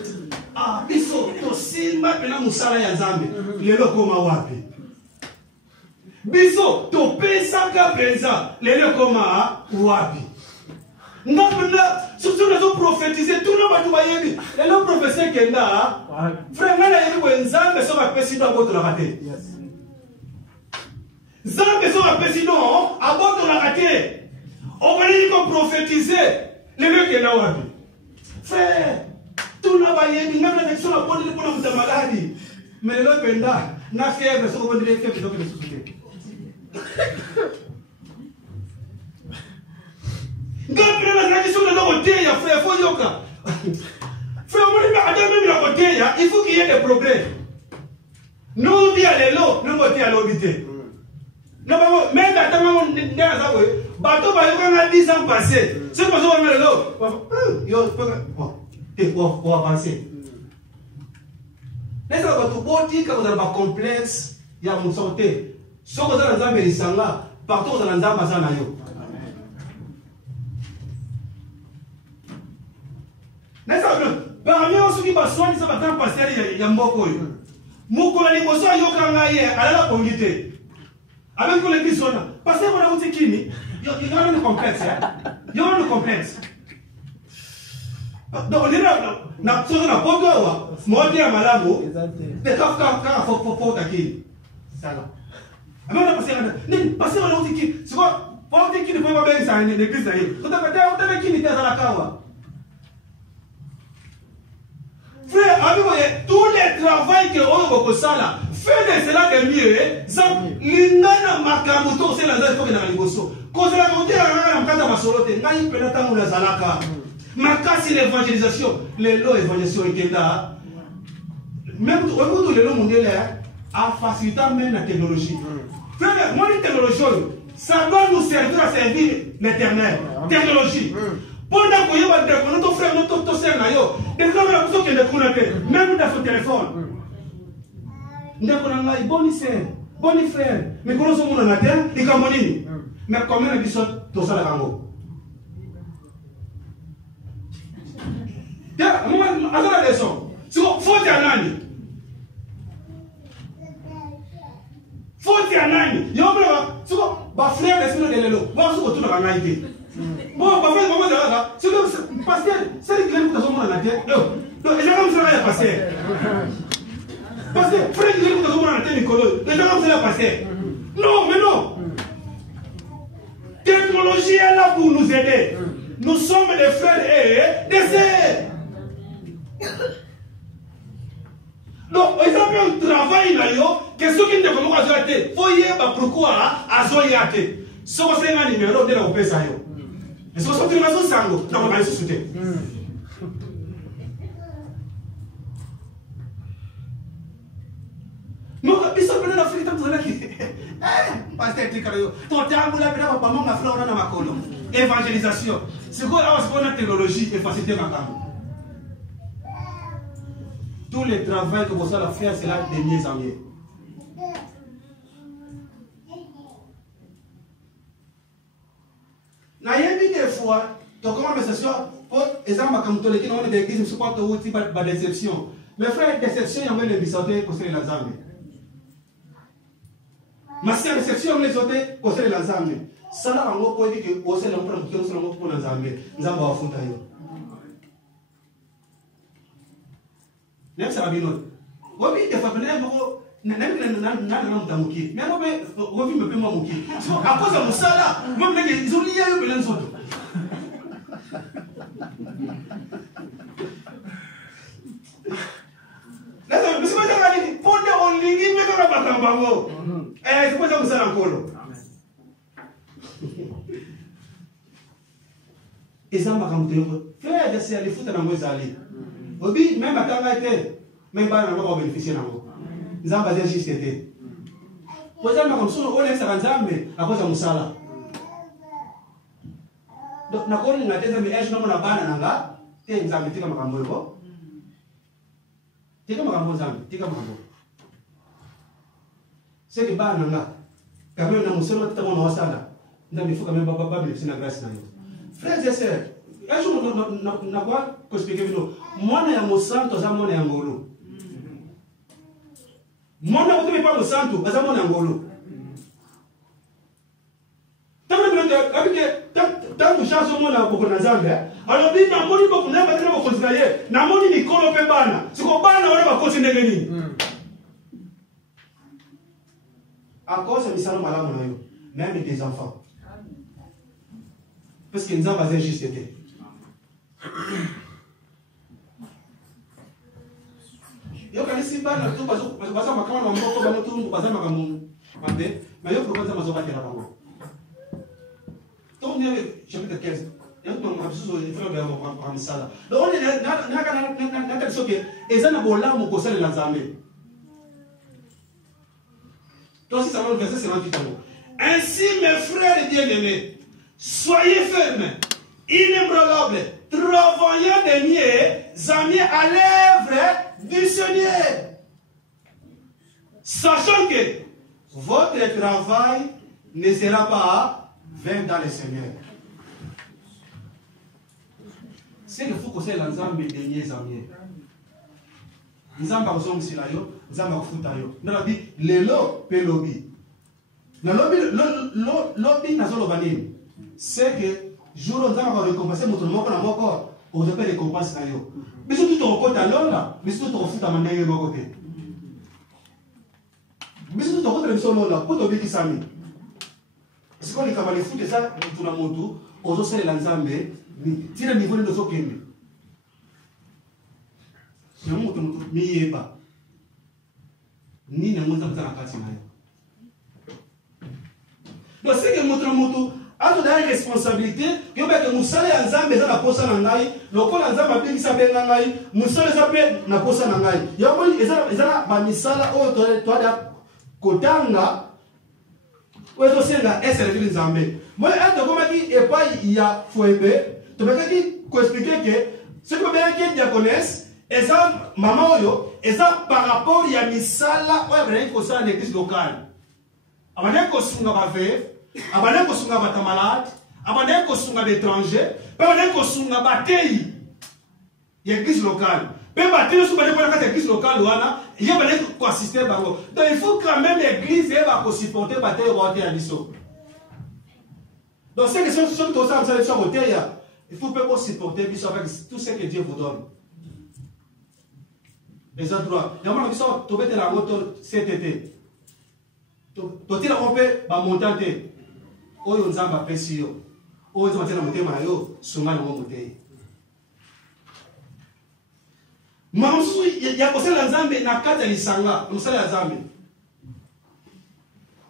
Ah, biso to simba pena musala ya Zambie. Lelo koma wapi? Biso to pesa ka pesa. Lelo koma wapi? Surtout les autres prophétisés, tout le monde va y aller. Les autres prophéties qui sont là, frère, il y a des gens qui sont appelés dans votre raté. Les gens qui sont appelés à votre raté. On va dire qu'on prophétiser. Les mecs qui sont là, frère, tout le monde va y aller. Même les gens qui sont là pour la maladie. Mais les autres, ils ont fièvre, ils ont des fièvres, ils ont des soucis. Frère, il faut qu'il y ait des progrès. Nous, on dit à l'élo, nous, on dit à l'obité. Même quand bateau va 10 ans passés. C'est pour ça qu'on met l'élo. On va avancer. Mais ça va tout beau dire que vous avez un complexe, il y a une santé. Si vous avez un zambé, partout vous avez un zambé. Parmi ceux qui passent soin, ils sont en passer il y a un mot. Moukola ni boso yokanga ye alala kongite. Avec les bisona. Parce que on a voté kini. Il y a un complexe. Il y a un complexe. Donc on est là. Na sozo na poto wa. Modi ya malamu. De kafka faut takini. Sala. Alors on a passé ni parce qu'on a voté kini. C'est quoi? Pour voter kini faut pas bien ça l'église là. On t'a kini dans la kawa. Frère, tous les travaux que on a fait, faites cela de mieux. L'ingana makamoto c'est la zone pour que na liboso. Cause la côté la mkata masolote, ngai penata mula zalaka. Makasi l'évangélisation, les lois évangélisation ekenda. Même tout les lois mondiales a facilité même la technologie. Frère, moi la technologie, ça doit nous servir à servir l'Éternel. Technologie. Pendant que vous avez notre frère, notre soeur, même dans son téléphone. Nous avons bon frère, mais quand nous sommes en terre, il y a mais comment on a dit ça, tout ça là attends la leçon. C'est faut dire nani. Faut dire nani. Il y a un frère, l'esprit de l'élo. Moi, je suis autour de la naïté. Bon, c'est parce que c'est les gens qui sont dans la tête. Donc, les gens qui sont là, passer. Parce que frère, les gens qui sont dans la tête, Nicolas, les gens qui sont là, passer. Non, mais non. Technologie est là pour nous aider. Nous sommes des frères et des sœurs. Donc, ils ont mis un travail là, que ceux qui ne peuvent pas faire, il faut y aller pourquoi à Zoyate. Si vous avez un numéro de la OPSA. Et si vous avez un sango, on va aller se soutenir. Non, ils sont venus en Afrique, ils sont venus en évangélisation. C'est quoi la technologie et facilité ma caméra. Tout le travail que vous allez faire, c'est là de mieux en mieux. Des fois, tu commences à se faire, exemple, comme tu l'as dit, on est des guises, je ne sais pas si tu as des déceptions. Mais frère, déception, il y a des bisoutés pour les Lazambe. Mais si la déception, les autres, pour les Lazambe. Ça, là, on va dire que on s'est l'emprunté pour les Lazambe. Nous avons un foutu. Même ça va bien. Oui, des fois, mais à cause de ça, même ils ont lié les autres. C'est pas ça ça encore. Et ça m'a comme frère de c'est aller foutre dans moi aller. Obi même à quand été même pas on va bénéficier dans moi. Ils ont basé juste été. Pour ça comme ça on est ça nzambe à cause de musala. Donc na koni na teza miage na mona bana nanga te nzambe tika makambo yoko. Tika makambo nzambe tika makambo. C'est que bana nanga quand même na musala tata mona wasala. Nzambe il faut quand même pas bénéficier na grâce na yo. Frères et sœurs, un jour na quoi que expliquer bino. Mwana ya musanto za mwana ya ngolo. Mwana wote pas musanto za mwana ya ngolo. Tangu chance mwana boko na nzambe alors bi na moni ko kuna ba tena ko continuer na moni ni kolo pe bana siko bana wana ba continuer nini à cause de misalo malamu na yo même des enfants parce que nzambe azé juste été yo kanisi bana to baza makama na mboko bana to baza makamu mande mais yo ko baza mazoba tela bango donc chapitre 15 il y a tout un absous il faut bien prendre ça donc on est na quelque chose que ezana bola mo ko sala nzambe donc si ça va le verset 58 ainsi mes frères bien-aimés soyez fermes inébranlables travaillant des miens amis à l'œuvre du Seigneur sachant que votre travail ne sera pas vain dans le Seigneur. C'est qu'il faut que c'est l'ensemble des miens amis. Nzamba kozonga sila yo, nzamba kufuta yo. Na lobi lelo pe lobi. Na lobi na zolo banini. C'est que jour nzamba va récompenser moto moko na moko, on doit récompenser na yo. Biso tout to kota lona, biso tout to futa mandenge moko te. Biso tout to kota biso lona, ko to biki sami. Parce qu'on est capable de foutre ça tout na moto, ozo sele la nzambe, tira niveau de zo kende. C'est un moto miyeba. Ni na monta na kati na yo. Donc c'est que moto a une responsabilité que que musale ya nzambe za na posa na ngai, lokola nzambe abingisa be na ngai, musale za pe na posa na ngai. Ya boni ezala ba misala o to da kotanga ozo senga eservir nzambe. Moi un de komaki epai ya Fouembe, to bakaki ko expliquer que ce que bien que diaconesse et ça, maman, et ça par rapport à misala, ouais, vous avez l'église locale. Abandonné ko sunga ba veuve, abandonné ko sunga ba malade, abandonné ko sunga d'étrangers, abandonné ko sunga ba tei. L'église locale. Même ba tei sous ba l'église locale wana, il y a abandonné ko assister bango. Donc il faut quand même l'église va ko supporter ba tei roté à biso. Donc c'est que ce sont tous ça vous allez sur côté ya. Il faut pas supporter biso avec tout ce que Dieu vous donne. Les endroits. Il y a un qui sont tombés de la moto cet été. Toti la rompé, ba montante. Oyo nzamba pesi yo. Oyo nzamba tena motema yo, sunga na montei. Mamsu ya kosala nzambe na kata lisanga, musala ya nzambe.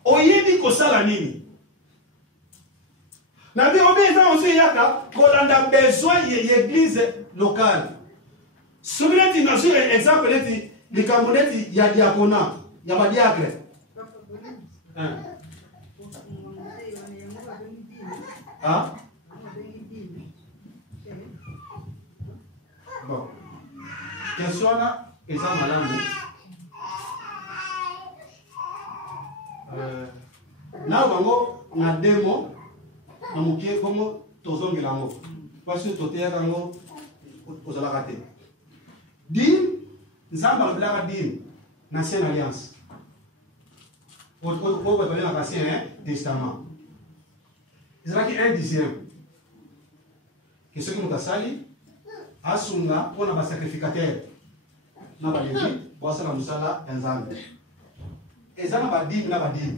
Oyebi kosala nini? Na bi obe za onse yaka kolanda besoin l'église locale. Souvenez-vous, nous avons un exemple de Camerounais, il y a diaconat, il y a pas diacre. Ah? Bon. Question là, exemple malade. Là, on a des mots, on a des mots, tous les mots. Parce que tout est dans l'eau, vous allez rater. Dim, nzamba lobela dim, l'ancienne alliance. Au l'Ancien Testament. Il y a un dixième. Que ce qui nous a sali, asunga, on a un sacrificateur. On a un lévi, on a un musala, un zambe. Et ça, on a dim, on a dim.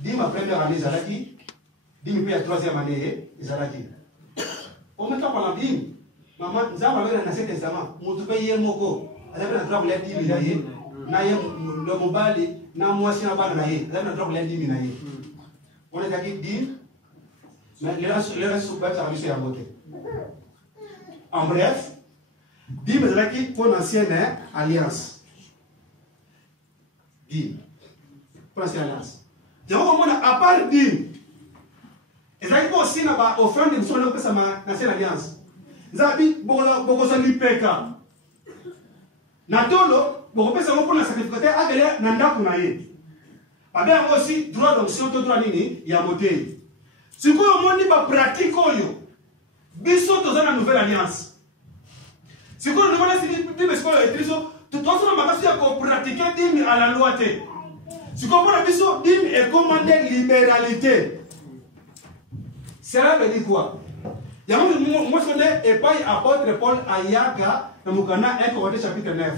Dim, la première année, Zalaki. Dim, puis la troisième année, Zalaki. On met pas la dim. Maman, nzamba avec l'Ancien Testament, mutu pe ye moko, avec la trouble la dimi na ye, na ye le mobali, na mwasi na bana na ye, avec la trouble la dimi na ye. On est aquí dim, mais le reste sous bête ça va à côté. En bref, dim est là qui pour l'ancienne alliance. Dim, pour l'ancienne alliance. Je vois comment à part dim, et ça qui aussi na ba offrande de son le pesa ma l'ancienne alliance. Zabi boko sa lipeka na tolo boko pesa ngo pona sacrificateur agele na ndaku na ye abe aussi droit d'option to droit nini ya motei sikoyo moni ba pratique oyo biso to za na nouvelle alliance sikoyo no mona sili bibe sikoyo etriso to to na makasi ya ko pratiquer dimi à la loi te sikoyo mona biso dimi est commandé libéralité cela veut dire quoi? Moi, je connais, et pas apôtre Paul Ayaka, dans Moukana, 1 Corinthiens chapitre 9.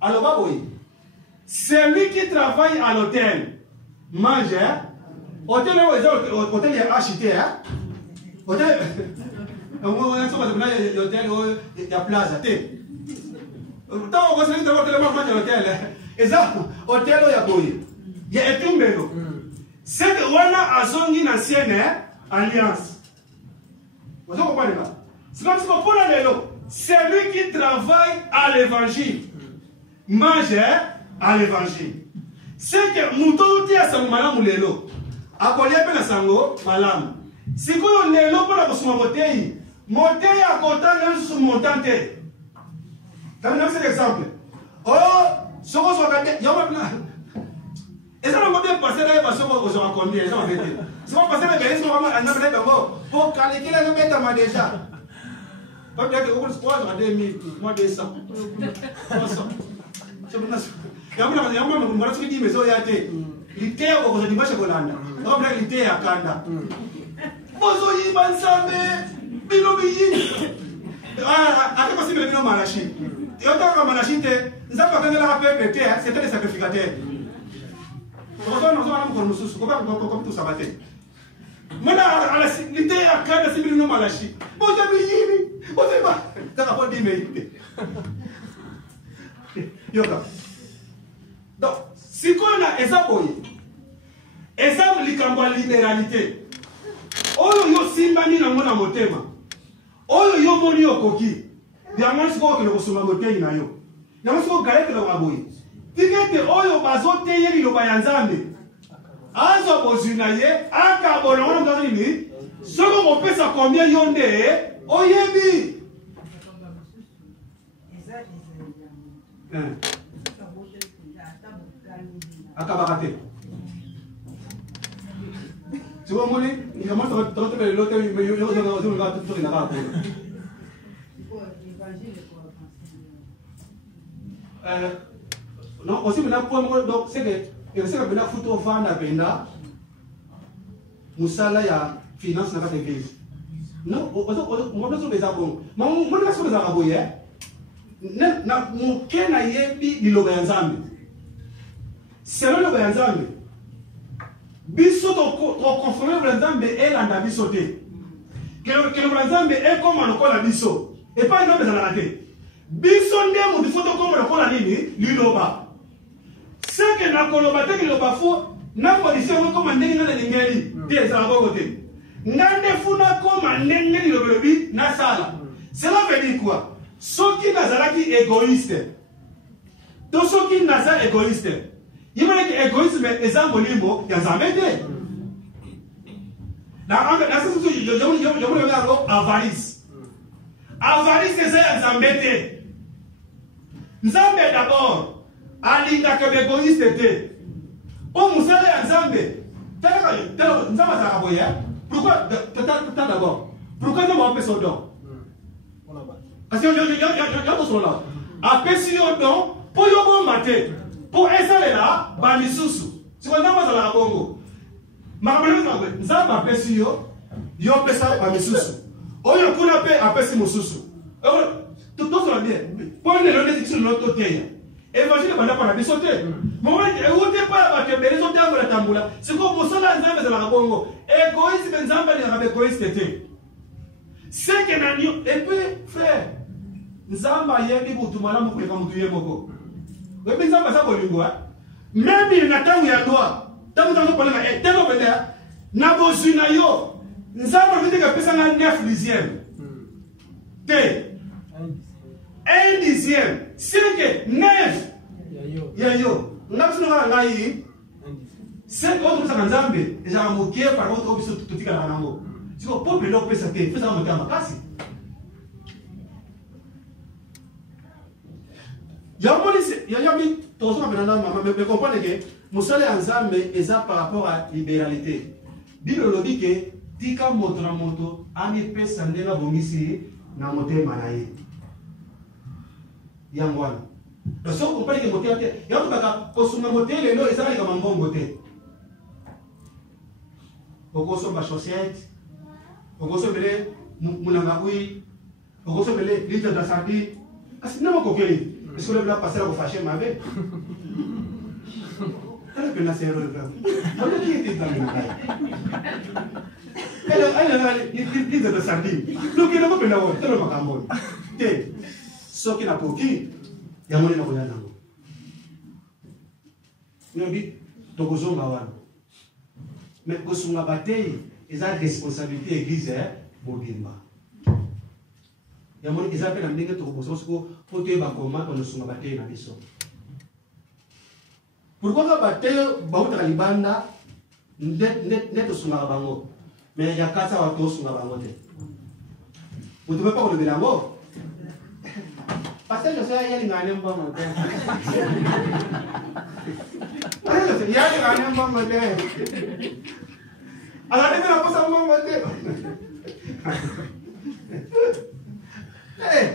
Alors, oui. Celui qui travaille à l'hôtel, mange, hôtel, il y a acheté, hein? Hôtel, il y a place, tant on va se dire que l'hôtel, et ça, hôtel, il y a un peu. C'est que on a azongi une ancienne alliance. Vous comprenez là? C'est comme si on prend l'élo. Celui qui travaille à l'évangile mange à l'évangile. C'est que Moutou tia sango malamu l'élo. Akolia pe na sango malamu. Si ko l'élo pour la kosuma motei, motei akotanga sur montante. T'as un exemple. Oh, soko sokate, yoma plan. Et ça va bien passer là, parce qu'on va combien, les gens vont dire. Si on passe là, ils vont aller pour calculer le bêtement déjà. Comme dire que vous pouvez 2000, moi 200, 300. Il y a un peu de maison, il y a des l'idée à cause du marché Golanda. On va l'idée à Kanda. Bozo yi bansambe, bilobi. Ah, à possible de Malachi. Et autant que Malachi, nous avons pas la paix, c'était des sacrificateurs. Comme tout ça va être. Maintenant, à la sécurité, à cada civil non malachi. Bon, j'ai mis, bon, c'est pas. Ça va pas dire, mais. Yoka. Donc, si on a exemple, likambo libéralité. Oyo yo simbani na mona motema. Oyo yo moni okoki. Yango siko ke lo kosoma motei na yo. Yango siko galete lo waboyi. Tikete oyo bazote yeli lo bayanzambe. Azo bozuna ye, aka bolongo ndo nini? Soko ko pesa combien yonde? Oyebi. Aka bakate. Tu vois moni, il commence à te l'hôtel mais yo nga tout na ka ko. Non, aussi maintenant pour donc c'est que il sait que maintenant photo vendre benda musala ya finance na kata église. Non, on va les abons. Mon na so les aboye. Na mukena yebi liloba ya Nzambe. Selon le ya Nzambe. Biso to conformer le Nzambe elanda biso te. Que le Nzambe est comme on kola biso. Et pas non bezala te. Biso ndemo di photo comme on kola nini liloba. C'est que na koloba te liloba fo na position comme ndenge na lingeli te za bogote. Ngande funa comme ndenge lilobi na sala. Cela veut dire quoi? Soki nazalaki égoïste. To soki naza égoïste. Il va être égoïsme exemple limbo ya zamete. Na sasa yo avarice. Avarice c'est ya zamete. Nzambe d'abord alinga que égoïste te. Pour musala ya Nzambe. Nzambe za kaboya. Pourquoi d'abord? Pourquoi nous on fait son don? Parce que il y a son là. Après si on don pour yo bon maté. Pour installer là, ba misusu. Si on a la bongo. Makamelo ngwe, nzamba pesi yo pesa ba misusu. Oyo kuna pe apesi mususu. Tout ça bien. Pour le donner sur notre côté. Évangile banda pa na bisote. Moment où pas ba ke berezo tango la tambula. C'est comme mosala nzamba za la bongo. Égoïsme nzamba li na égoïste te. C'est que nanyo et puis frère. Nzamba yebi butumala mu kuleka mutu yemoko. Même nzamba sa bolingo même il n'attend ya loi tango problème et tango benda na bozuna yo nzamba vite que pesa na 9/10 te 1/10 c'est que 9 ya yo ngapsuna ngai c'est autre ça nzambe déjà moqué par autre biso tutika na nango siko peuple lo pesa te pesa mo tamba kasi Yami, tout ça, mais comprenez que Moussale Nzambe est ça par rapport à la libéralité. Bible le dit que Tika Motra Moto, Ami Pesandela Bomisi, Namote Manaï. Yangwan. Donc, si vous comprenez que Moté, il y a un peu de Moté, les lois, ils sont comme un bon Moté. Au gros, ma chaussette, au gros, mulanga oui okoso bele litre de sardine asi na kokeli est-ce que le blanc passer la fâcher ma belle elle peut nasser le blanc on qui était dans le elle a litre de sardine donc il n'a pas pena c'est le makambo te soki na poki ya moni na koya nango nobi tokozonga wana mais kosunga batei eza responsabilité église mobimba ya moni eza pe na ndenge tokobosa soko po toyeba koma tonosunga batei na biso pourquoi ka batei bautaka libanda nde tosungaka bango mais ya kasa wa tosunga bango te moto mpe pa kolobela yango Pasteur José yali ngane mbongo te. Pasteur José yali ngane mbongo te. Ala ndio nakosa mbongo te. Eh.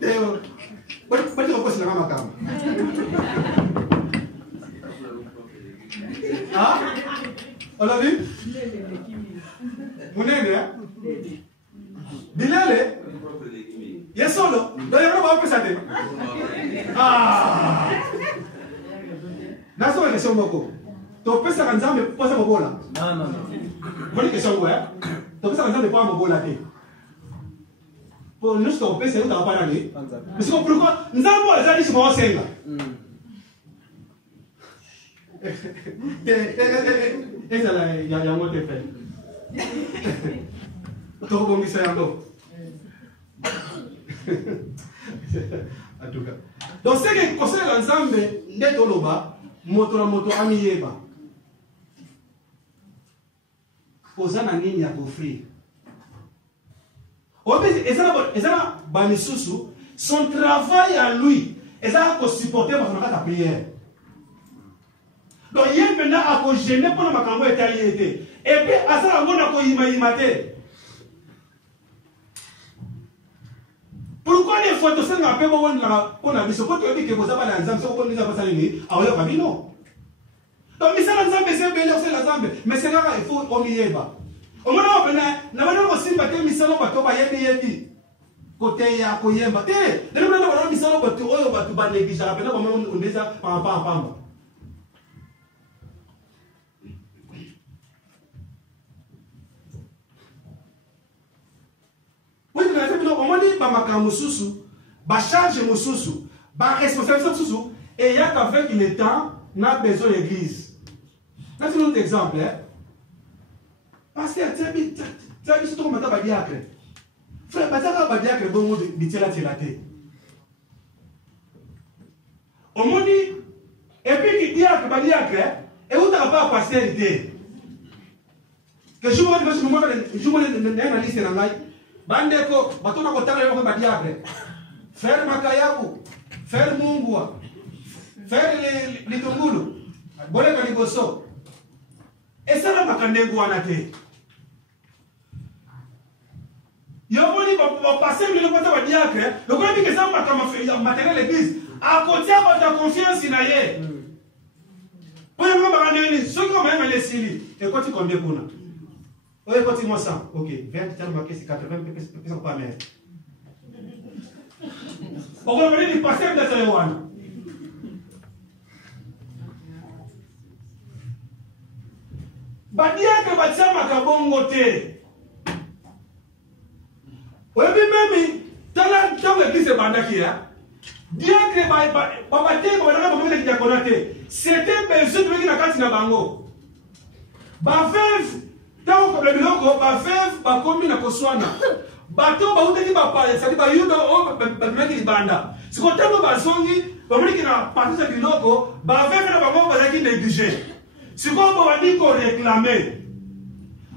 Deo. Bali nakosa na kama. Ah? Ola vi? Munene? Bilele? Yes solo. Ndio yako pesa tena. Ah. Naso wa kesho moko. To pesa kanzambe posa mobola. Non. Boni kesho ngo ya. To pesa kanzambe kwa mobola te. Po nusu to pesa uta hapana ni. Parce que pourquoi nzambo azali shimo senga. Ezala ya mote fe. To bongisa yango. En tout cas. Donc c'est que conseil l'ensemble nde toloba moto na moto amiyeba. Ozana nini ya offrir. Ezana banisusu son travail à lui ezana ko supporter ma prière. Donc il maintenant à ko gêner pour makambo etaliété. Et puis asala ngona ko imate. Pourquoi les photos sont un peu bon pour la mission? Quand tu dis que vous avez un ensemble, vous avez pas salé, ah ouais, pas non. Donc mais ça l'ensemble c'est belle, c'est l'ensemble, mais c'est là il faut au milieu bas. Au moment où on a aussi battu mission au bateau, bah yebi côté ya koyemba. Eh, le moment où on a mission au bateau, on va tout battre l'église. Après là, on dit ça, pam. Oui, on m'a dit que mususu, ba charge mususu, ba responsabilité mususu, et il y a qu'avec le temps, on a besoin de l'église. C'est un autre exemple. Parce que tu as vu ce qu'on a dit après. Frère, tu as dit après, bon, tu as dit on m'a dit, et puis qui dit après, et où tu n'as pas passé l'idée. Que je vous dis, analyse dans la bandeko batona kotanga yo ba diable faire makayabu faire mungwa faire litungulu bole ka ligoso esala makandengo wana te yo moni ba passer le kota ba diable le ko bi ke sa makama matériel l'église à côté de ta confiance na ye pour yo ba ngani ce ko même les sili et quand tu combien kuna. Oui, continue-moi ça. Ok, 20, tu as marqué, c'est 80, qu'est-ce qu'on peut mettre? On va venir du passé de Taïwan. Badia que Batia Makabongo te. Oui, même, dans l'église de Bandakia, bien que Babaté, c'était besoin de venir à Katina Bango. Bavève. Donc le biloko ba veuve ba komi na koswana bato ba utaki ba pa ça dit ba yudo o ba meki banda siko tamo ba zongi ba meki na patisa biloko ba veuve na ba mo ba zaki négligé siko ba ndi ko réclamer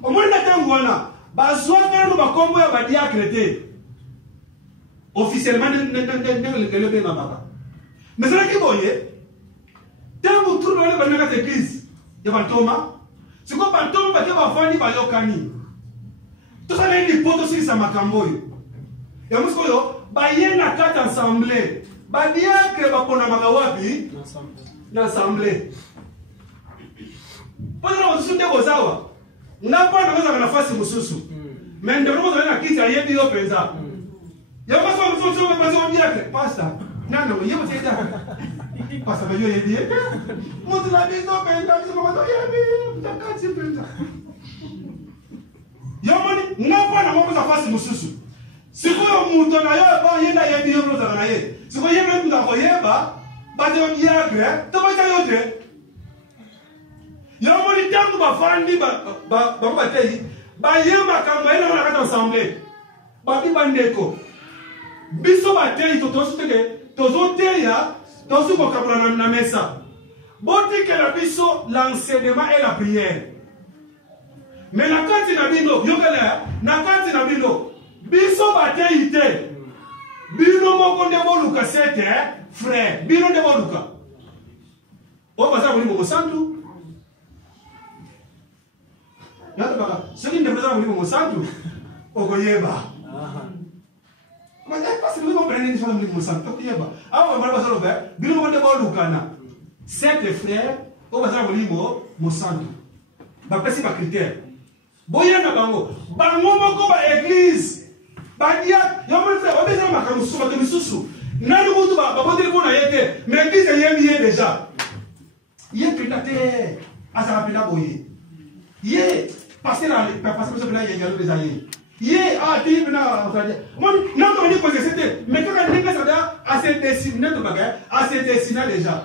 o mo na tango wana ba zwa no ba kombo ya ba diacrété officiellement le be mama mais ça qui boye tango tourne le ba na église ya ba Thomas. C'est quoi Bantom Baké va faire ni Bayokani? Tout ça n'est ni poto sur sa makamboyo. Et moi, ce que Bayen na quatre assemblées. Badia que va pona magawapi? L'assemblée. Pendant que vous êtes aux awa, Ngapa na koza na fasi mususu. Mais ndeko koza na kiti ayebi yo penza. Ya maso mfuso maso mbiake pasta. Nano yebo teta. Pasta ba yo yebi. Mutu la biso penza biso maso yebi. Takati penza. Yomoni ngapa na koza fasi mususu. Sikoyo mutu na yo ba yenda yebi yo koza na ye. Sikoyo yebi mutu ko yeba ba de mbiake to ba yote. Yomoni tangu bafandi ba tei ba yema kama ina wana kata ensemble ba bi bandeko biso ba tei to suteke to zoteya to su bokabula na mesa boti que la biso l'enseignement et la prière mais na kati na bino yokela na kati na bino biso ba tei te bino moko nde boluka sete frère bino nde boluka o basa boli mo santu. Ce qui ne représente pas mon santo, au Goyeba. Mais pas si nous comprenons les choses de mon santo, ah, on va passer au vert, bien au de Lucana. Sept frères, au bazar au mon santo. Ma principe critère. Boyana Bango, Bango Moko, église. Badia, y'a frère, on va dire ma camusou, ma camusou. Nanu Moutuba, Babodé Bona Yete, mais l'église est yémié déjà. Yé Pétate, Azarapina Boye. Yé. Passer là, passer sur là, il y a des années. Yé, ah, tu es venu à moi, non, on dit que c'était, mais quand on dit que ça a se dessiner, à se dessiner déjà.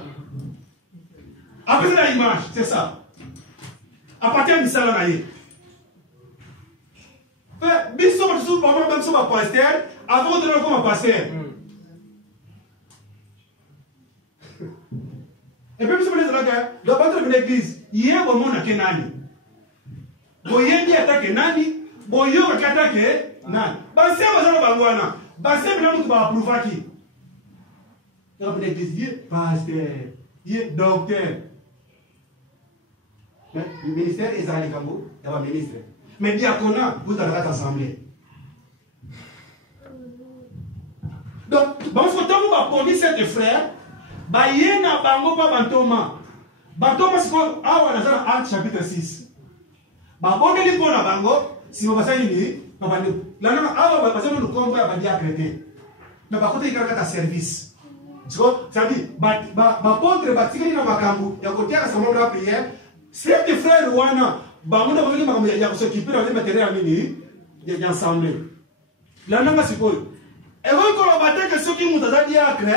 Après la image, c'est ça. À partir de ça, là, yé. Bisous, bisous, maman, même sur ma pasteur, avant de le comme pasteur. Et puis, bisous, les gens, le patron de l'église, hier, au monde, à Kenani. Boyendi atake nani boyo atake nani base bazalo bangwana base bila mutu ba approve ki donc l'église pasteur yé docteur le ministère ezali kambo ya ba ministre mais diakona vous dans la assemblée donc bon ce temps va poni cette frère ba yena bango pa bantoma c'est quoi awa nazana Actes chapitre 6. Babondeli pona bango si basa ini babandi lana awa basa no kombo ya badia crété mais ba côté ikaka ta service tu vois ça dit ba pondre batikeli na makambu ya kotia ka samondo ya prière c'est des frères wana bango na bali makambu ya ko s'occuper avec matériel nini ya ensemble lana masikoyo e ko ko bateke soki mutaza diacre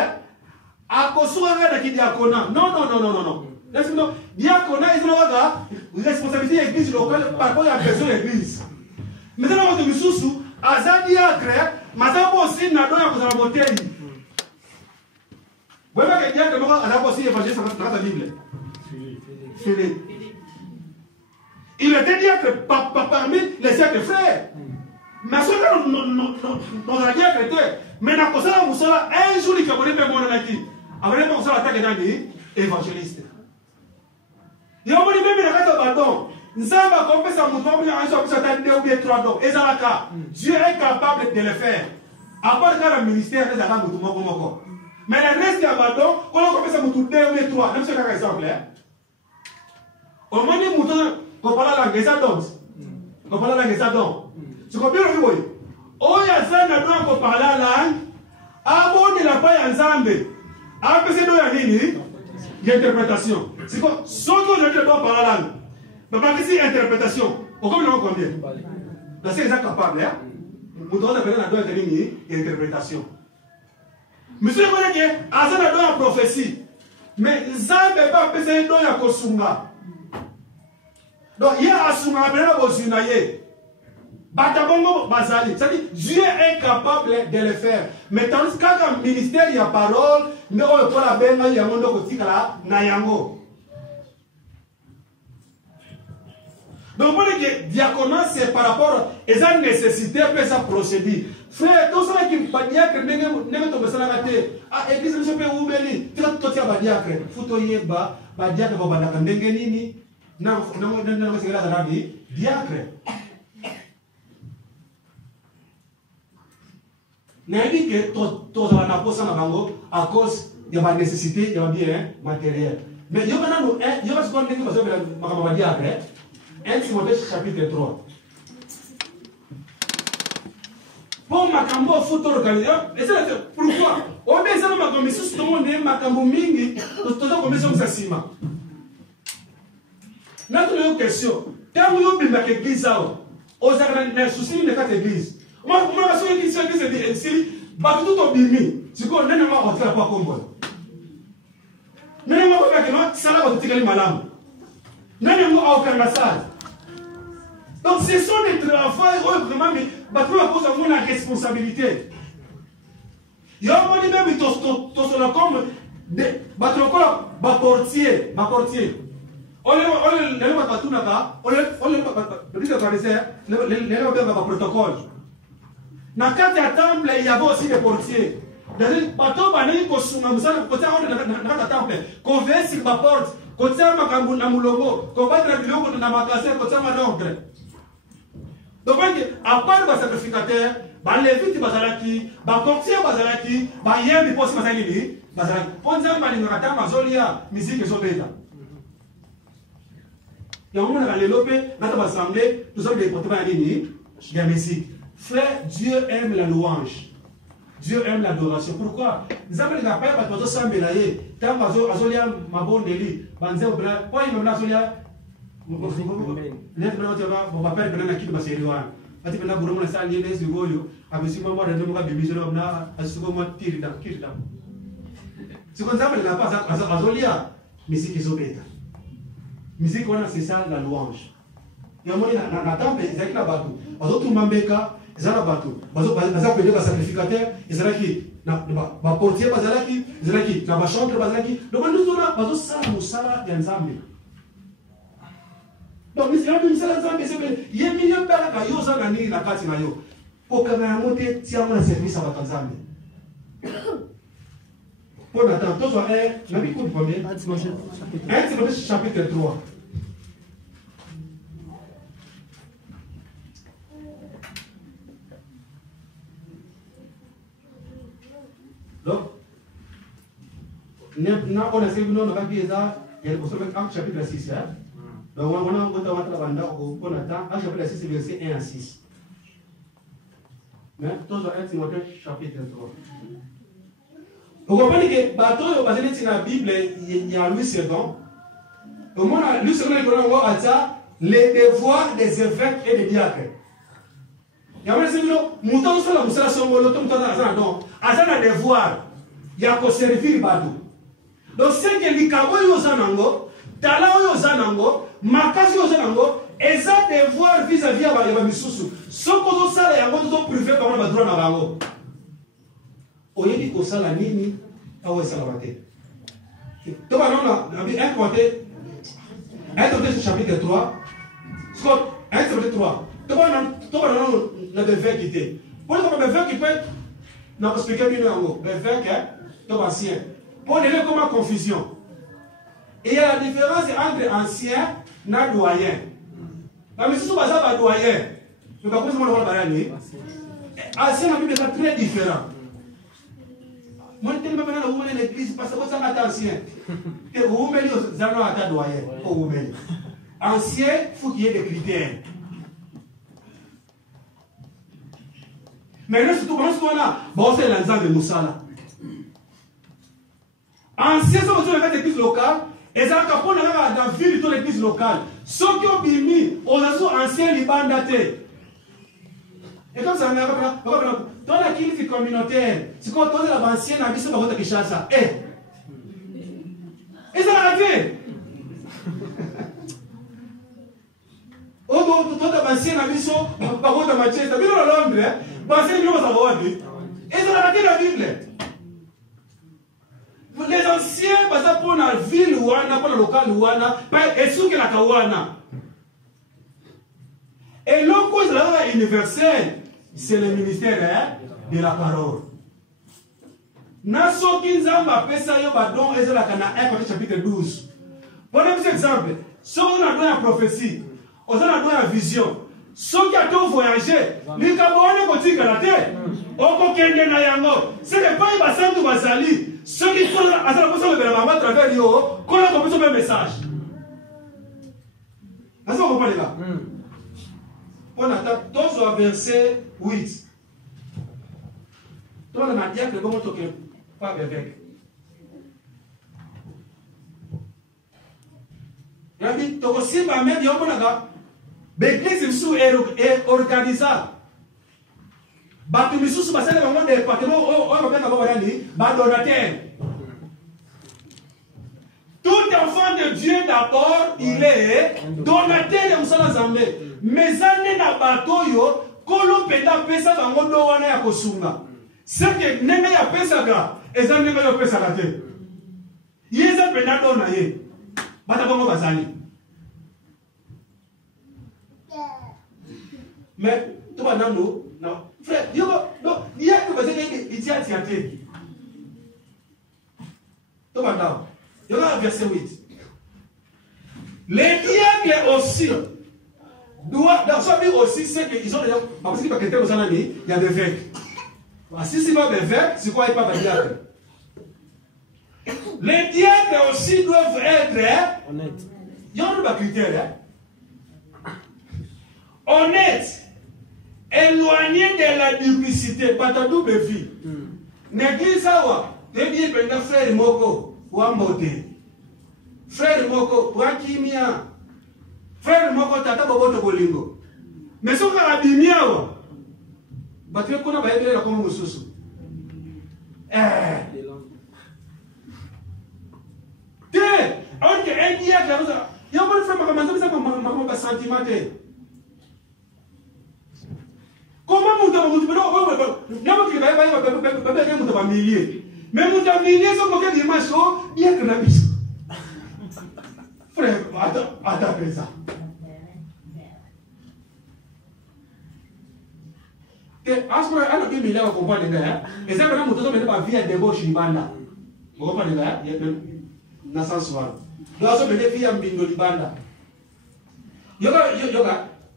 akosuka na kidiakona non laisse-moi diakona izinowaga responsabilité de l'église locale par rapport à la personne de l'église. Maintenant, on va te sous Azadi Agre, Mazabo aussi n'a pas de la beauté. Vous voyez que diacre, Azabo aussi évangéliste dans la Bible. Philippe. Il était diacre parmi les siècles frères. Mais ce que nous avons dit, mais dans le cas un jour, il faut que nous ayons dit, après, nous avons attaqué évangéliste. Il y a un bâton. Nzamba confesse mon nom, il y a un jour que 2 ou 3 dons. Dieu est capable de le faire. À part le ministère, les arabes, tout le monde. Mais le reste du bâton, on a confessé mon 2 ou 3. Même si c'est un exemple. Au moment où on parle la langue, les adons. On parle la langue, les adons. C'est comme bien le voyez. Oh, il y a ça, on parle la langue. Abonne la paille en Zambé. Après, c'est de la ligne. L'interprétation. C'est quoi? Surtout le doit parler la langue. Mais par ici, interprétation. Pourquoi nous avons combien? Parce que c'est capable. Nous devons appeler la double ligne interprétation. Monsieur le collègue, à ça, la prophétie. Mais ça ne peut pas appeler ça la Kosunga. Donc, il y a Asunga, appelé la Kosunaye. Batabongo Bazali. C'est-à-dire, Dieu est capable de le faire. Mais tandis qu'un ministère, il y a parole, mais on peut la benga, il y a un monde qui Nayango. Donc, pour le diaconat, c'est par rapport à sa nécessité, après sa procédure. Frère, tout ça qui va dire que n'est pas tombé sur la gâte. Ah, église, je peux vous bénir. Tu as tout ça, va dire que Foutoye, va dire que vous allez faire Nengenini. Non, c'est la Arabi. Diacre. N'a dit que tout ça n'a pas ça à cause de la nécessité, de la bien matériel. Mais il y a un ce qu'on dit que vous avez diacre. 1 Timothée chapitre 3. Pour Makambo, il faut organiser. Et c'est pourquoi on met ça dans ma commission, tout le monde est Makambo Mingi, tout le monde est comme ça. Notre question, quand vous avez une église, vous avez un souci de cette église. Moi, je suis une église, c'est tout au bimi. C'est qu'on n'a pas rentré à quoi comme mais nous avons ça là, vous êtes malade. Nous avons aucun massage. Donc, ce sont des travaux vraiment, mais nous avons la responsabilité. Il y a un moment même, ils sont comme des portiers. On les protocole. Dans le temple, il y avait aussi des portiers. Dans le bateau, il y a des portes. Côté ma kambu na mulongo, combattre la biloko na makase côté ma l'ordre. Donc à part le sacrificateur, ba levite bazalaki, ba courtier bazalaki, ba yembi posi bazalaki, bazalaki. Ponza ba lingata mazolia, musique ezobeta. Ya on a les lopé, na ta assemblée, nous sommes des porte-parole nini, ya musique. Frère, Dieu aime la louange. Dieu aime l'adoration. Pourquoi? Nous avons les appels, nous avons sambe na ye. Tant azolia mabondeli, banze obla, po il mena azolia. Net na otaba, mon papa bena na kitu baseriwana. Ati bena burumo na sali ne zigoyo, abisima mo rende mo ka bibiso na asuko mo tirida. Siko nzamba na pas azolia, musique ezobeta. Musique wana c'est ça la louange. Ya moni na temple ezaki na batu. Azotumambeka ezala bato baza pele ba sacrificateur ezalaki na ba portier bazalaki ezalaki na ba chantre bazalaki donc nous on a bazo sala musala ya nzambe donc nous avons une sala nzambe c'est yemile bela ka yo za nini na kati na yo pokana ya mote tiamo na service à ba nzambe pour attendre toi na bi coup premier 1 Timothée chapitre 3. Donc, on a sélectionné nos papiers, il y a le chapitre 6. Donc, on a chapitre 6, verset 1 à 6. Mais, toujours 1 Timothée, chapitre 3. Vous comprenez que, bateau, dans la Bible, il y a Louis II. Au moins, Louis II, les devoirs des évêques et des diacres. Il y a un mouton sur la moussala sur le mouton azana devoir ya ko servir badu. Donc c'est que likabo yo zanango, tala yo zanango, makasi yo zanango, eza devoir vis-à-vis ya misusu. Soko zo sala yango zo privé comme ba droit na bango. Oyebi ko sala nini awe sala bate. To ba non na bi 1 Timothée chapitre 3. Scott 1 Timothée 3. To ba non le verset qui était. Pour le verset qui peut n'a pas expliqué bien en le verset qui est ancien. Pour donner comme confusion. Et il y a la différence entre ancien et doyen. La mission c'est pas doyen. Je vais pas comment on va parler. Ancien la Bible est très différent. Moi je tellement maintenant où l'église parce que ça est ancien. Et où mais les zano à doyen. Où mais ancien faut qu'il y ait des critères. Mais nous, surtout, comment est-ce qu'on a? Bon, c'est l'ensemble de Moussala. Ancien, ça veut dire l'église locale, et ça veut dire qu'on a dans la ville de l'église locale. Ceux qui ont mis, on a sont anciens Liban datés. Et comme ça, dans la église communautaire, c'est quand on est l'ancien, on a vu ça par contre qui chasse ça. Et ça l'a raté. Oh, toi, tu as ancien, on a vu ça par contre à Manchester. Tu as vu dans Londres, pensez bien aux avoir dit. Et ça a raté la Bible. Les anciens, parce que pour la ville ou pour le local ou et ceux qui la kawana. Et l'autre cause là universelle, c'est le ministère de la parole. Naso kinzamba pesa yo badon ezela kana 1 chapitre 12. Prenez un exemple. Si on a donné la prophétie, on a donné la vision. Ceux qui ont voyagé, les Camerounais ont dit que la terre, on kende na yango. Ce n'est pas un bassin de Basali. Ceux qui font à travers l'eau, qu'on a compris ce même message. Est-ce que vous comprenez là? On attend tous au verset 8. Tout le monde a dit que comment tu ne pas avec. Rabbi, tu aussi vas mettre au monaga. L'église est organisable. Batu misusu basale bango de patron o babenga baba nani ba donateur. Tout enfant de Dieu d'abord il est donateur de musala zambe. Mais ane na bato yo kolo penda pesa bango do wana ya kosunga. C'est que nenge ya pesa ga eza nenge ya pesa ga te. Yeza penda do na ye. Bata bango bazali. Mais tout va dans nous. Non, frère, il y a que vous avez dit à Tiaté. Tout va dans. Il y a un verset 8. Les diacres aussi doivent, dans ce aussi, c'est qu'ils ont déjà, parce qu'il y a quelqu'un aux années, il y a des évêques. Si c'est pas des évêques, c'est quoi il n'y a pas de diacre? Les diacres aussi doivent être honnêtes. Il y a un critère. Honnêtes. Éloigné de la duplicité, pas ta double vie. N'est-ce pas? Tu es bien pendant frère Moko, ou un moté. Frère Moko, ou un kimia. Frère Moko, tata boboto bolingo. Mais si on a bimia, tu es qu'on a baillé la comme Moussousou. Ok, un dia qui a ça. Il y a un frère qui a un sentiment. Comment vous avez dit, mais vous avez dit, bien que la mise. Frère, attends, ça. Et ça, quand vous avez ma vie à débauche, vous comprenez là? Il y a un sens. Nous avons des filles à Bingo Libanda.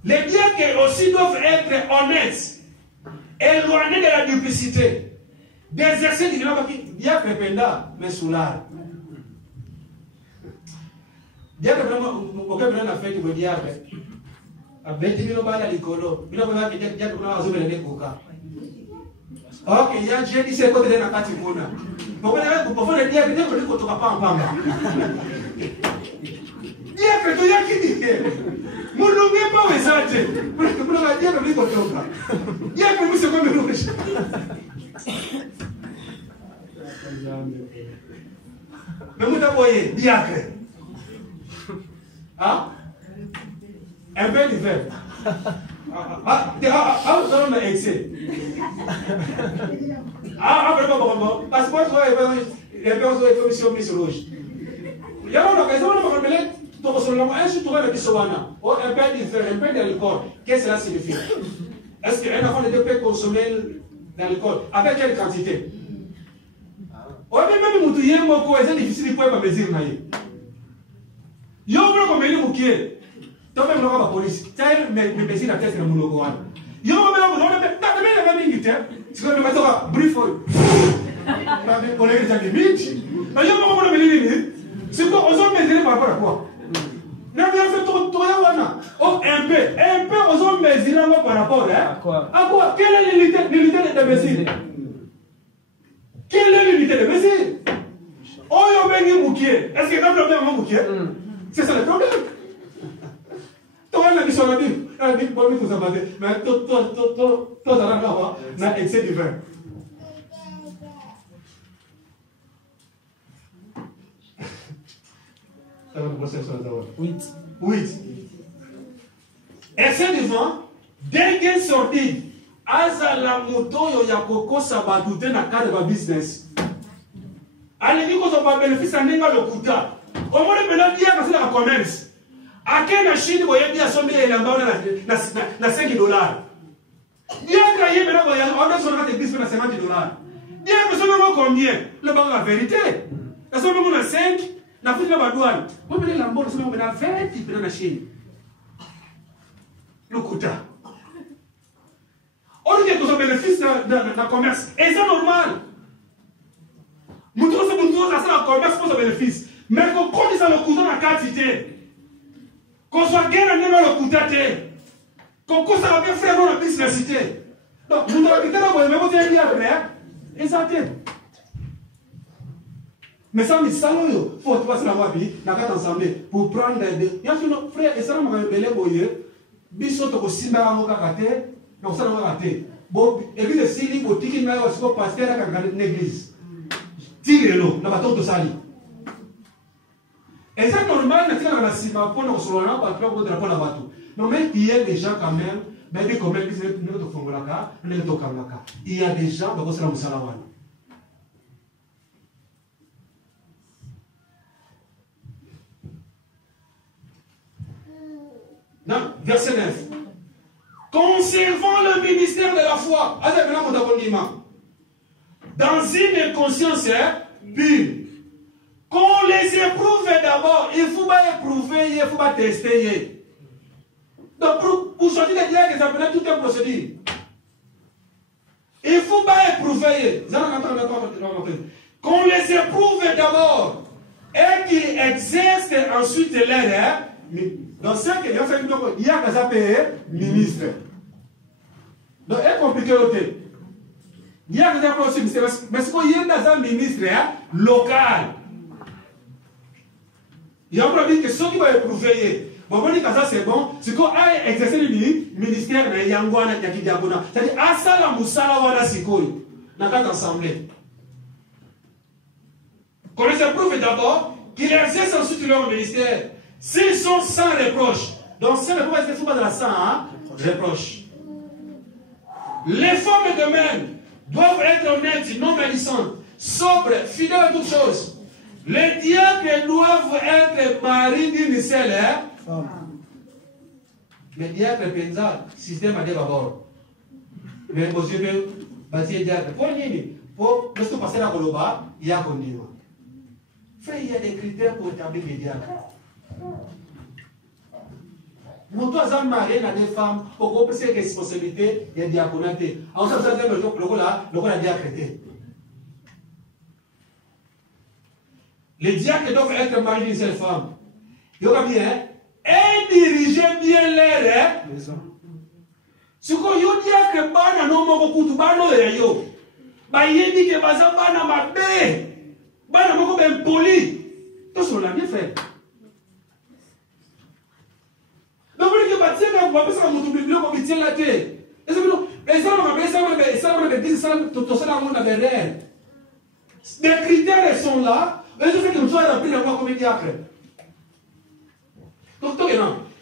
Les diacres aussi doivent être honnêtes, éloignés de la duplicité, d'exercer du diacre penda, mais soulard. Diacre vraiment, aucun n'a fait que le diacre. Avec les gens à l'école, il n'y a pas de diacre qui a zoomé les coca. Ok, il y a j'ai dit c'est côté de la catimona. Pourquoi le diacre ne peut pas en pamba? Diacre, tu y as qui dit? Mon nom n'est pas message. Vous l'avez dit à l'autre côté. Il y a que vous savez comme rouge. Mais vous voyez, diacre. Ah? Un peu d'hiver. Vous allez m'excès. Vraiment. Parce que moi, je vais faire commission Miss Rouge. Il y a une occasion de me mettre. Donc, un citoyen de Kissowana, un peu d'alcool, qu'est-ce que cela signifie? Est-ce qu'un enfant ne peut consommer de l'alcool? Avec quelle quantité? Même si c'est difficile de mesurer. Il y a un peu de qui est. Tu as même la police. Tu as même mesurer la tête de mon logo. Il y a un peu de tu peux mettre un brief. On est déjà limite. Mais il y a un peu de limite. C'est quoi? On s'en mesurer par rapport à quoi? N'a bien fait ton wana. Oh, un peu, aux hommes mesurés par rapport à quoi? À quoi? Quelle est l'unité de mesure? Quelle est l'unité de mesure? Oh, il y a un moukier. Est-ce qu'il y a un problème avec moukier? C'est ça le problème. Toi, on a dit sur la Bible. La Bible, pour nous, vous avez dit. Mais toi, ça n'a pas excès du vin. Oui. Excès du vent, dès qu'il sortit, azala moto yo ya koko sabatute na cadre de business. Allez, dit qu'on va bénéficier à n'enga le kuta. Au moins, maintenant, il y a passé dans le commerce. À quelle Chine, vous avez dit à son millier na 5 dollars. Il y a créé maintenant, on a son de business na 50 dollars. Il y a que son combien? Le banque la vérité. La somme on a 5. La fille de la douane, vous venez la bonne semaine, on a 20 types dans la Chine. Le quota. On dit que nous avons bénéfice dans le commerce. Et c'est normal. Nous avons un commerce pour ce bénéfice. Mais quand on dit ça, le quota dans la quantité. Qu'on soit guerre en aimant le coutate. Qu'on soit bien frère dans la business. Donc, vous avez dit que vous avez dit après. Et ça t'aide. Mais ça, il faut passer la voie, ensemble pour prendre des. Il y a un frère, et ça, m'a révélé, biso to kosimba ngo kakate na kusala ngo kakate bo église sili bo tiki na yo siko pasteur ka l'église tirelo na bato to sali et c'est normal na tika na sima pour na kusolo na ba pour drapeau na bato non mais il y a des gens quand même mais comme église ne to fongola ka ne to kamaka il y a des gens ba kusala musala wana. Non, verset 9. Conservant le ministère de la foi, dans une conscience pure. Qu'on les éprouve d'abord, il faut pas éprouver, il faut pas tester. Donc, pour sortir des diacres, ça peut être tout un procédure. Il ne faut pas éprouver. Qu'on les éprouve d'abord et qu'ils exercent ensuite l'air. Dans ce qu'il y a fait, il y a des appels ministre. Donc, c'est compliqué. Il y a des appels aussi ministre. Mais ce qu'il y a des ministre local. Il y a un problème que ceux qui vont éprouver. Bon, on dit que ça c'est bon. C'est qu'on a exercé le ministère de Yangwana Yakidiabona. C'est-à-dire, Asala Moussala Wana Sikoi. N'a pas d'assemblée. Qu'on les éprouve d'abord, qu'ils exercent ensuite leur ministère. S'ils sont sans reproche, donc sans reproche, il ne faut pas de la sang, reproche. Les femmes de même doivent être honnêtes, non médissantes, sobres, fidèles à toutes choses. Les diacres doivent être maris d'une seule femme. Mais diacre pensa, système à d'abord. Mais monsieur, bâtir diacre. Pour nini, pour que passer la Koloba, il y a qu'on dit. Frère, il y a des critères pour établir les diacres. Nous tous avons marié des femmes pour qu'on puisse responsabilité et diaconaté. En ce sens, le rôle a diacrété. Les diacres doivent être mariés d'une seule femme. Il y aura bien et diriger bien l'air. Ce qu'on y a diacre, bana no moko kutu bano ya yo. Ba yebi ke baza bana mabe. Bana moko ben poli. Tout ce qu'on a bien fait. Donc, vous avez dit que vous avez fait un peu de temps, vous avez la tête. Et ça, des critères sont là, et ça fait que nous soyons remplis de moi comme diacre. Donc,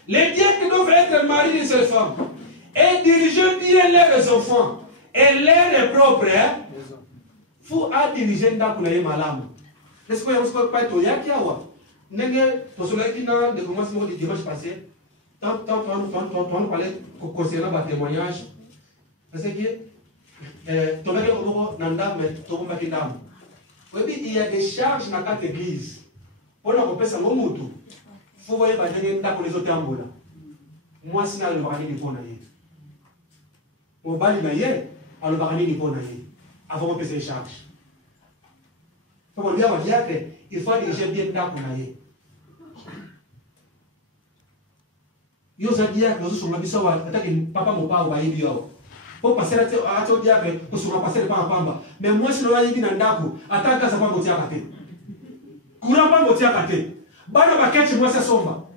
les diacres doivent être mariés d'une seule femme et diriger bien leurs enfants. Et l'air propre, il faut diriger dans le malam. Est-ce que vous avez pas été au Yakiawa? N'est-ce pas de commencement du dimanche passé? Tant on parlait concernant le témoignage, parce que il y a des charges dans cette église. On a repéré ça au Moutou. Il faut voir les autres ambola. Moi, c'est le barani du Ponaye. Au bal Naye, à le barani du Ponaye. Avant de repérer les charges. Comme on dit à Diacre, il faut diriger bien dans Ponaye. Yo za diacre nous sommes habitués à attaquer papa mon papa ou à Ibio. Pour passer à ce diacre, nous sommes passés par Pamba. Mais moi, si nous avons dit Nandaku, attaque à sa femme au diacre. Courant pas au diacre. Bana baket, moi, ça somba.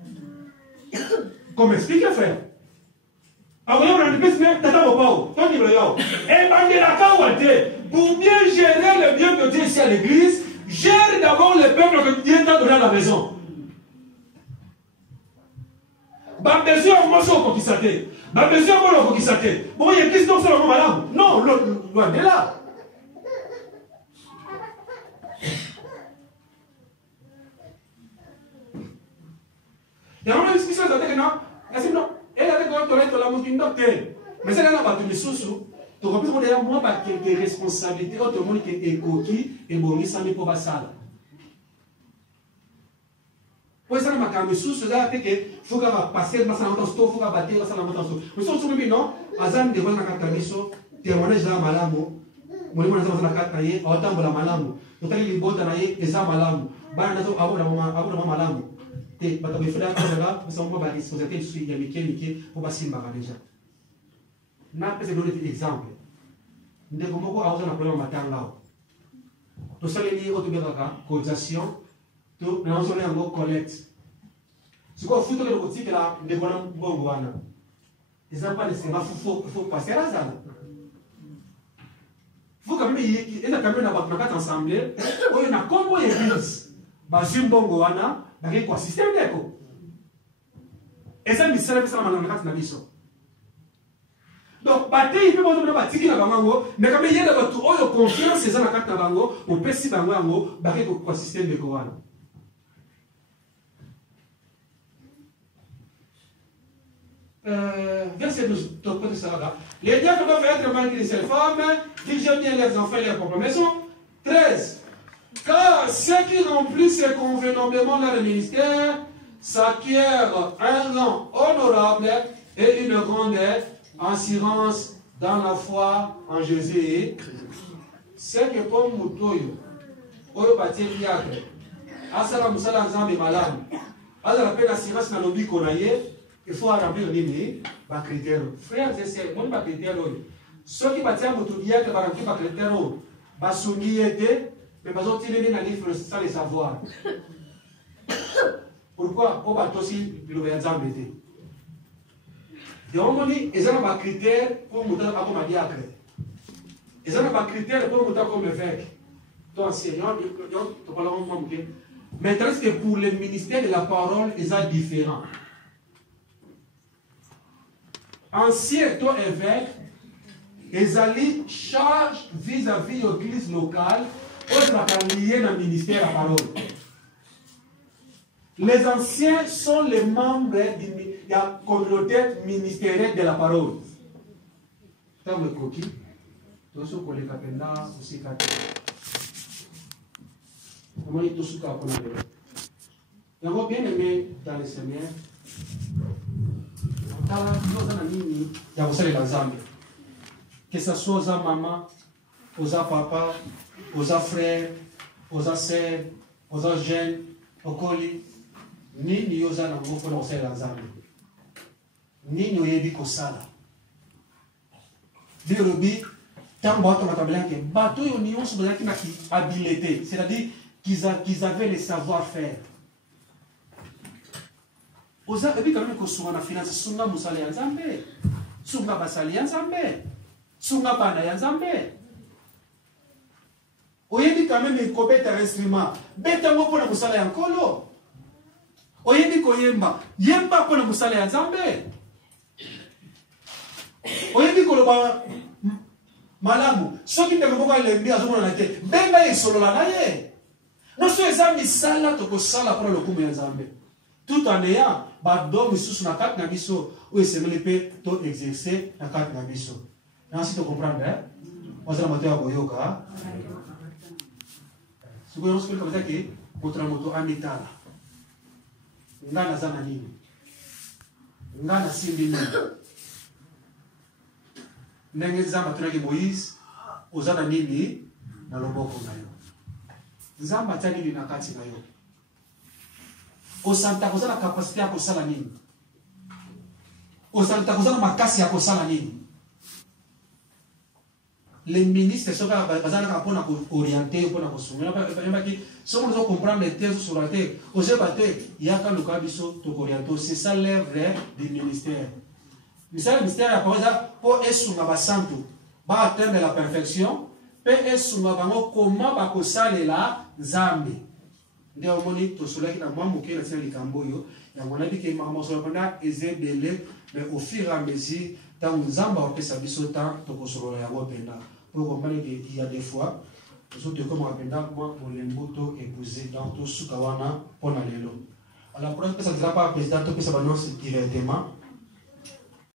Comme explique, frère. Alors, on a dit, mais t'as mon pao, toi qui le yao. Et Bandela Kawate, pour bien gérer le bien de Dieu ici à l'église, gère d'abord le peuple que Dieu t'a donné à la maison. Besoin de moi, je suis conquisté. Besoin de moi, je suis conquisté. Bon, il y a qui sont sur le malade. Non, loin de là. Il y a une discussion de la non. Elle a dit la mouille docteur. Mais c'est là que tu me sous-sous. Tu comprends que moi, j'ai des responsabilités. Tout le monde qui est coquille et bon, il s'en est pour la salle. Pois ça m'a calmé sous cela que faut que passer dans sa moto faut que battre dans sa moto mais sont sur non azan de voir na katamiso témoignage la malamu mulimo na zama kataye autant la malamu totali libota na ye eza malamu bana nazo abu na mama malamu te bato befela kala parce que ba responsabilité sur ya mike pour basimba déjà na pese donner un exemple ndeko moko aoza na problème matanga to saleli otobeka cotisation to na osole yango collecte siko futo ke kotikela ndeko na mbongo wana eza pas nécessairement faut passer la zala faut quand même il y a quand même na bakata ensemble oyo na kombo église bazimbongo wana baki ko système deko eza misala misala na kati na biso donc batei pe bozo na batiki na bango mais quand même yenda batu oyo confiance eza na kati na bango opesi bango yango baki ko système deko wana verset 12, les diacres doivent être malgré les femmes, diriger bien leurs enfants et leurs propres maisons. 13. Car ceux qui remplissent convenablement leur ministère s'acquièrent un rang honorable et une grande assurance dans la foi en Jésus. C'est que comme Moutoyo, Oyo Batie Diacre, Asala Moussala Nzambe Malam, Asala Pena Assurance na Lobi Konaye, il faut remplir les critères. Frères et sœurs, mon critère, ceux qui battent à votre diacre, ils remplir les critères. Ils sont liés, mais ils ont tiré dans les livres sans les savoir. Pourquoi? On va aussi le verser. Donc, ils ont des critères pour monter comme diacre. Ils ont des critères pour monter comme évêque. Donc, enseignant, tu parles en moi. Maintenant, c'est que pour le ministère de la parole, ils sont différents. Ancien taux évêque, ils allaient charge vis-à-vis de l'église locale, autres liés dans le ministère de la parole. Les anciens sont les membres de la communauté ministérielle de la parole. Tant que coquille, tous ceux qui ont les capenda, aussi capenda. Comment ils tous ceux qui ont les capenda. Bien aimé dans les séminaires. Que ce soit aux mamans, aux papas, aux frères, aux sœurs, aux jeunes, aux colis, ni ni aux anangos pour lancer l'ensemble. Ni nous yebi kosala. Birobi, tant que tu bateau et union sont des habileté, c'est-à-dire qu'ils avaient le savoir-faire. Oza ebi quand même que sunga na finance sunga musala ya Nzambe sunga basali ya Nzambe sunga bana ya Nzambe oyebi quand même ko beta instrument beta ngo pona musala ya nkolo oyebi ko yemba pona musala ya Nzambe oyebi ko loba malamu soki ndeko ko lembi azomona na te benga esolola na ye no so eza misala to ko sala pour le kumu ya Nzambe tout en ayant badom sous na carte na biso ou SMLP to exercer na carte na biso. Ainsi tu comprends hein? On s'est monté à Boyoka. Ce que je veux dire que votre moto en état là. Ngana zana nini? Ngana simbi nini? Ndenge zamba tunaki Moïse ozana nini na loboko na yo. Zamba tani na kati na yo. Osanta kozala capacité ya kosala nini? Osanta kozala makasi ya kosala nini? Les ministres sont bazala kapona ko orienter pona ko sunga ba ki somo zo comprendre les thèses sur la terre oje baté yaka luka biso to orienter c'est ça l'œuvre du ministère. Le ministère a pour esunga ba santo ba atteindre la perfection pe esunga bango comment ba kosalela Nzambe. Ndio omoni to solaki na mwa moke na tseli kamboyo ya mona bike mama so panda ezebele mais au fur et à mesure tant Nzamba opesa biso tant to kosolola ya wopenda pour comprendre qu'il y a des fois les autres comme apenda moi pour les motos épouser dans tout sukawana pona lelo. Alors pour ça ne sera pas président to pesa balance directement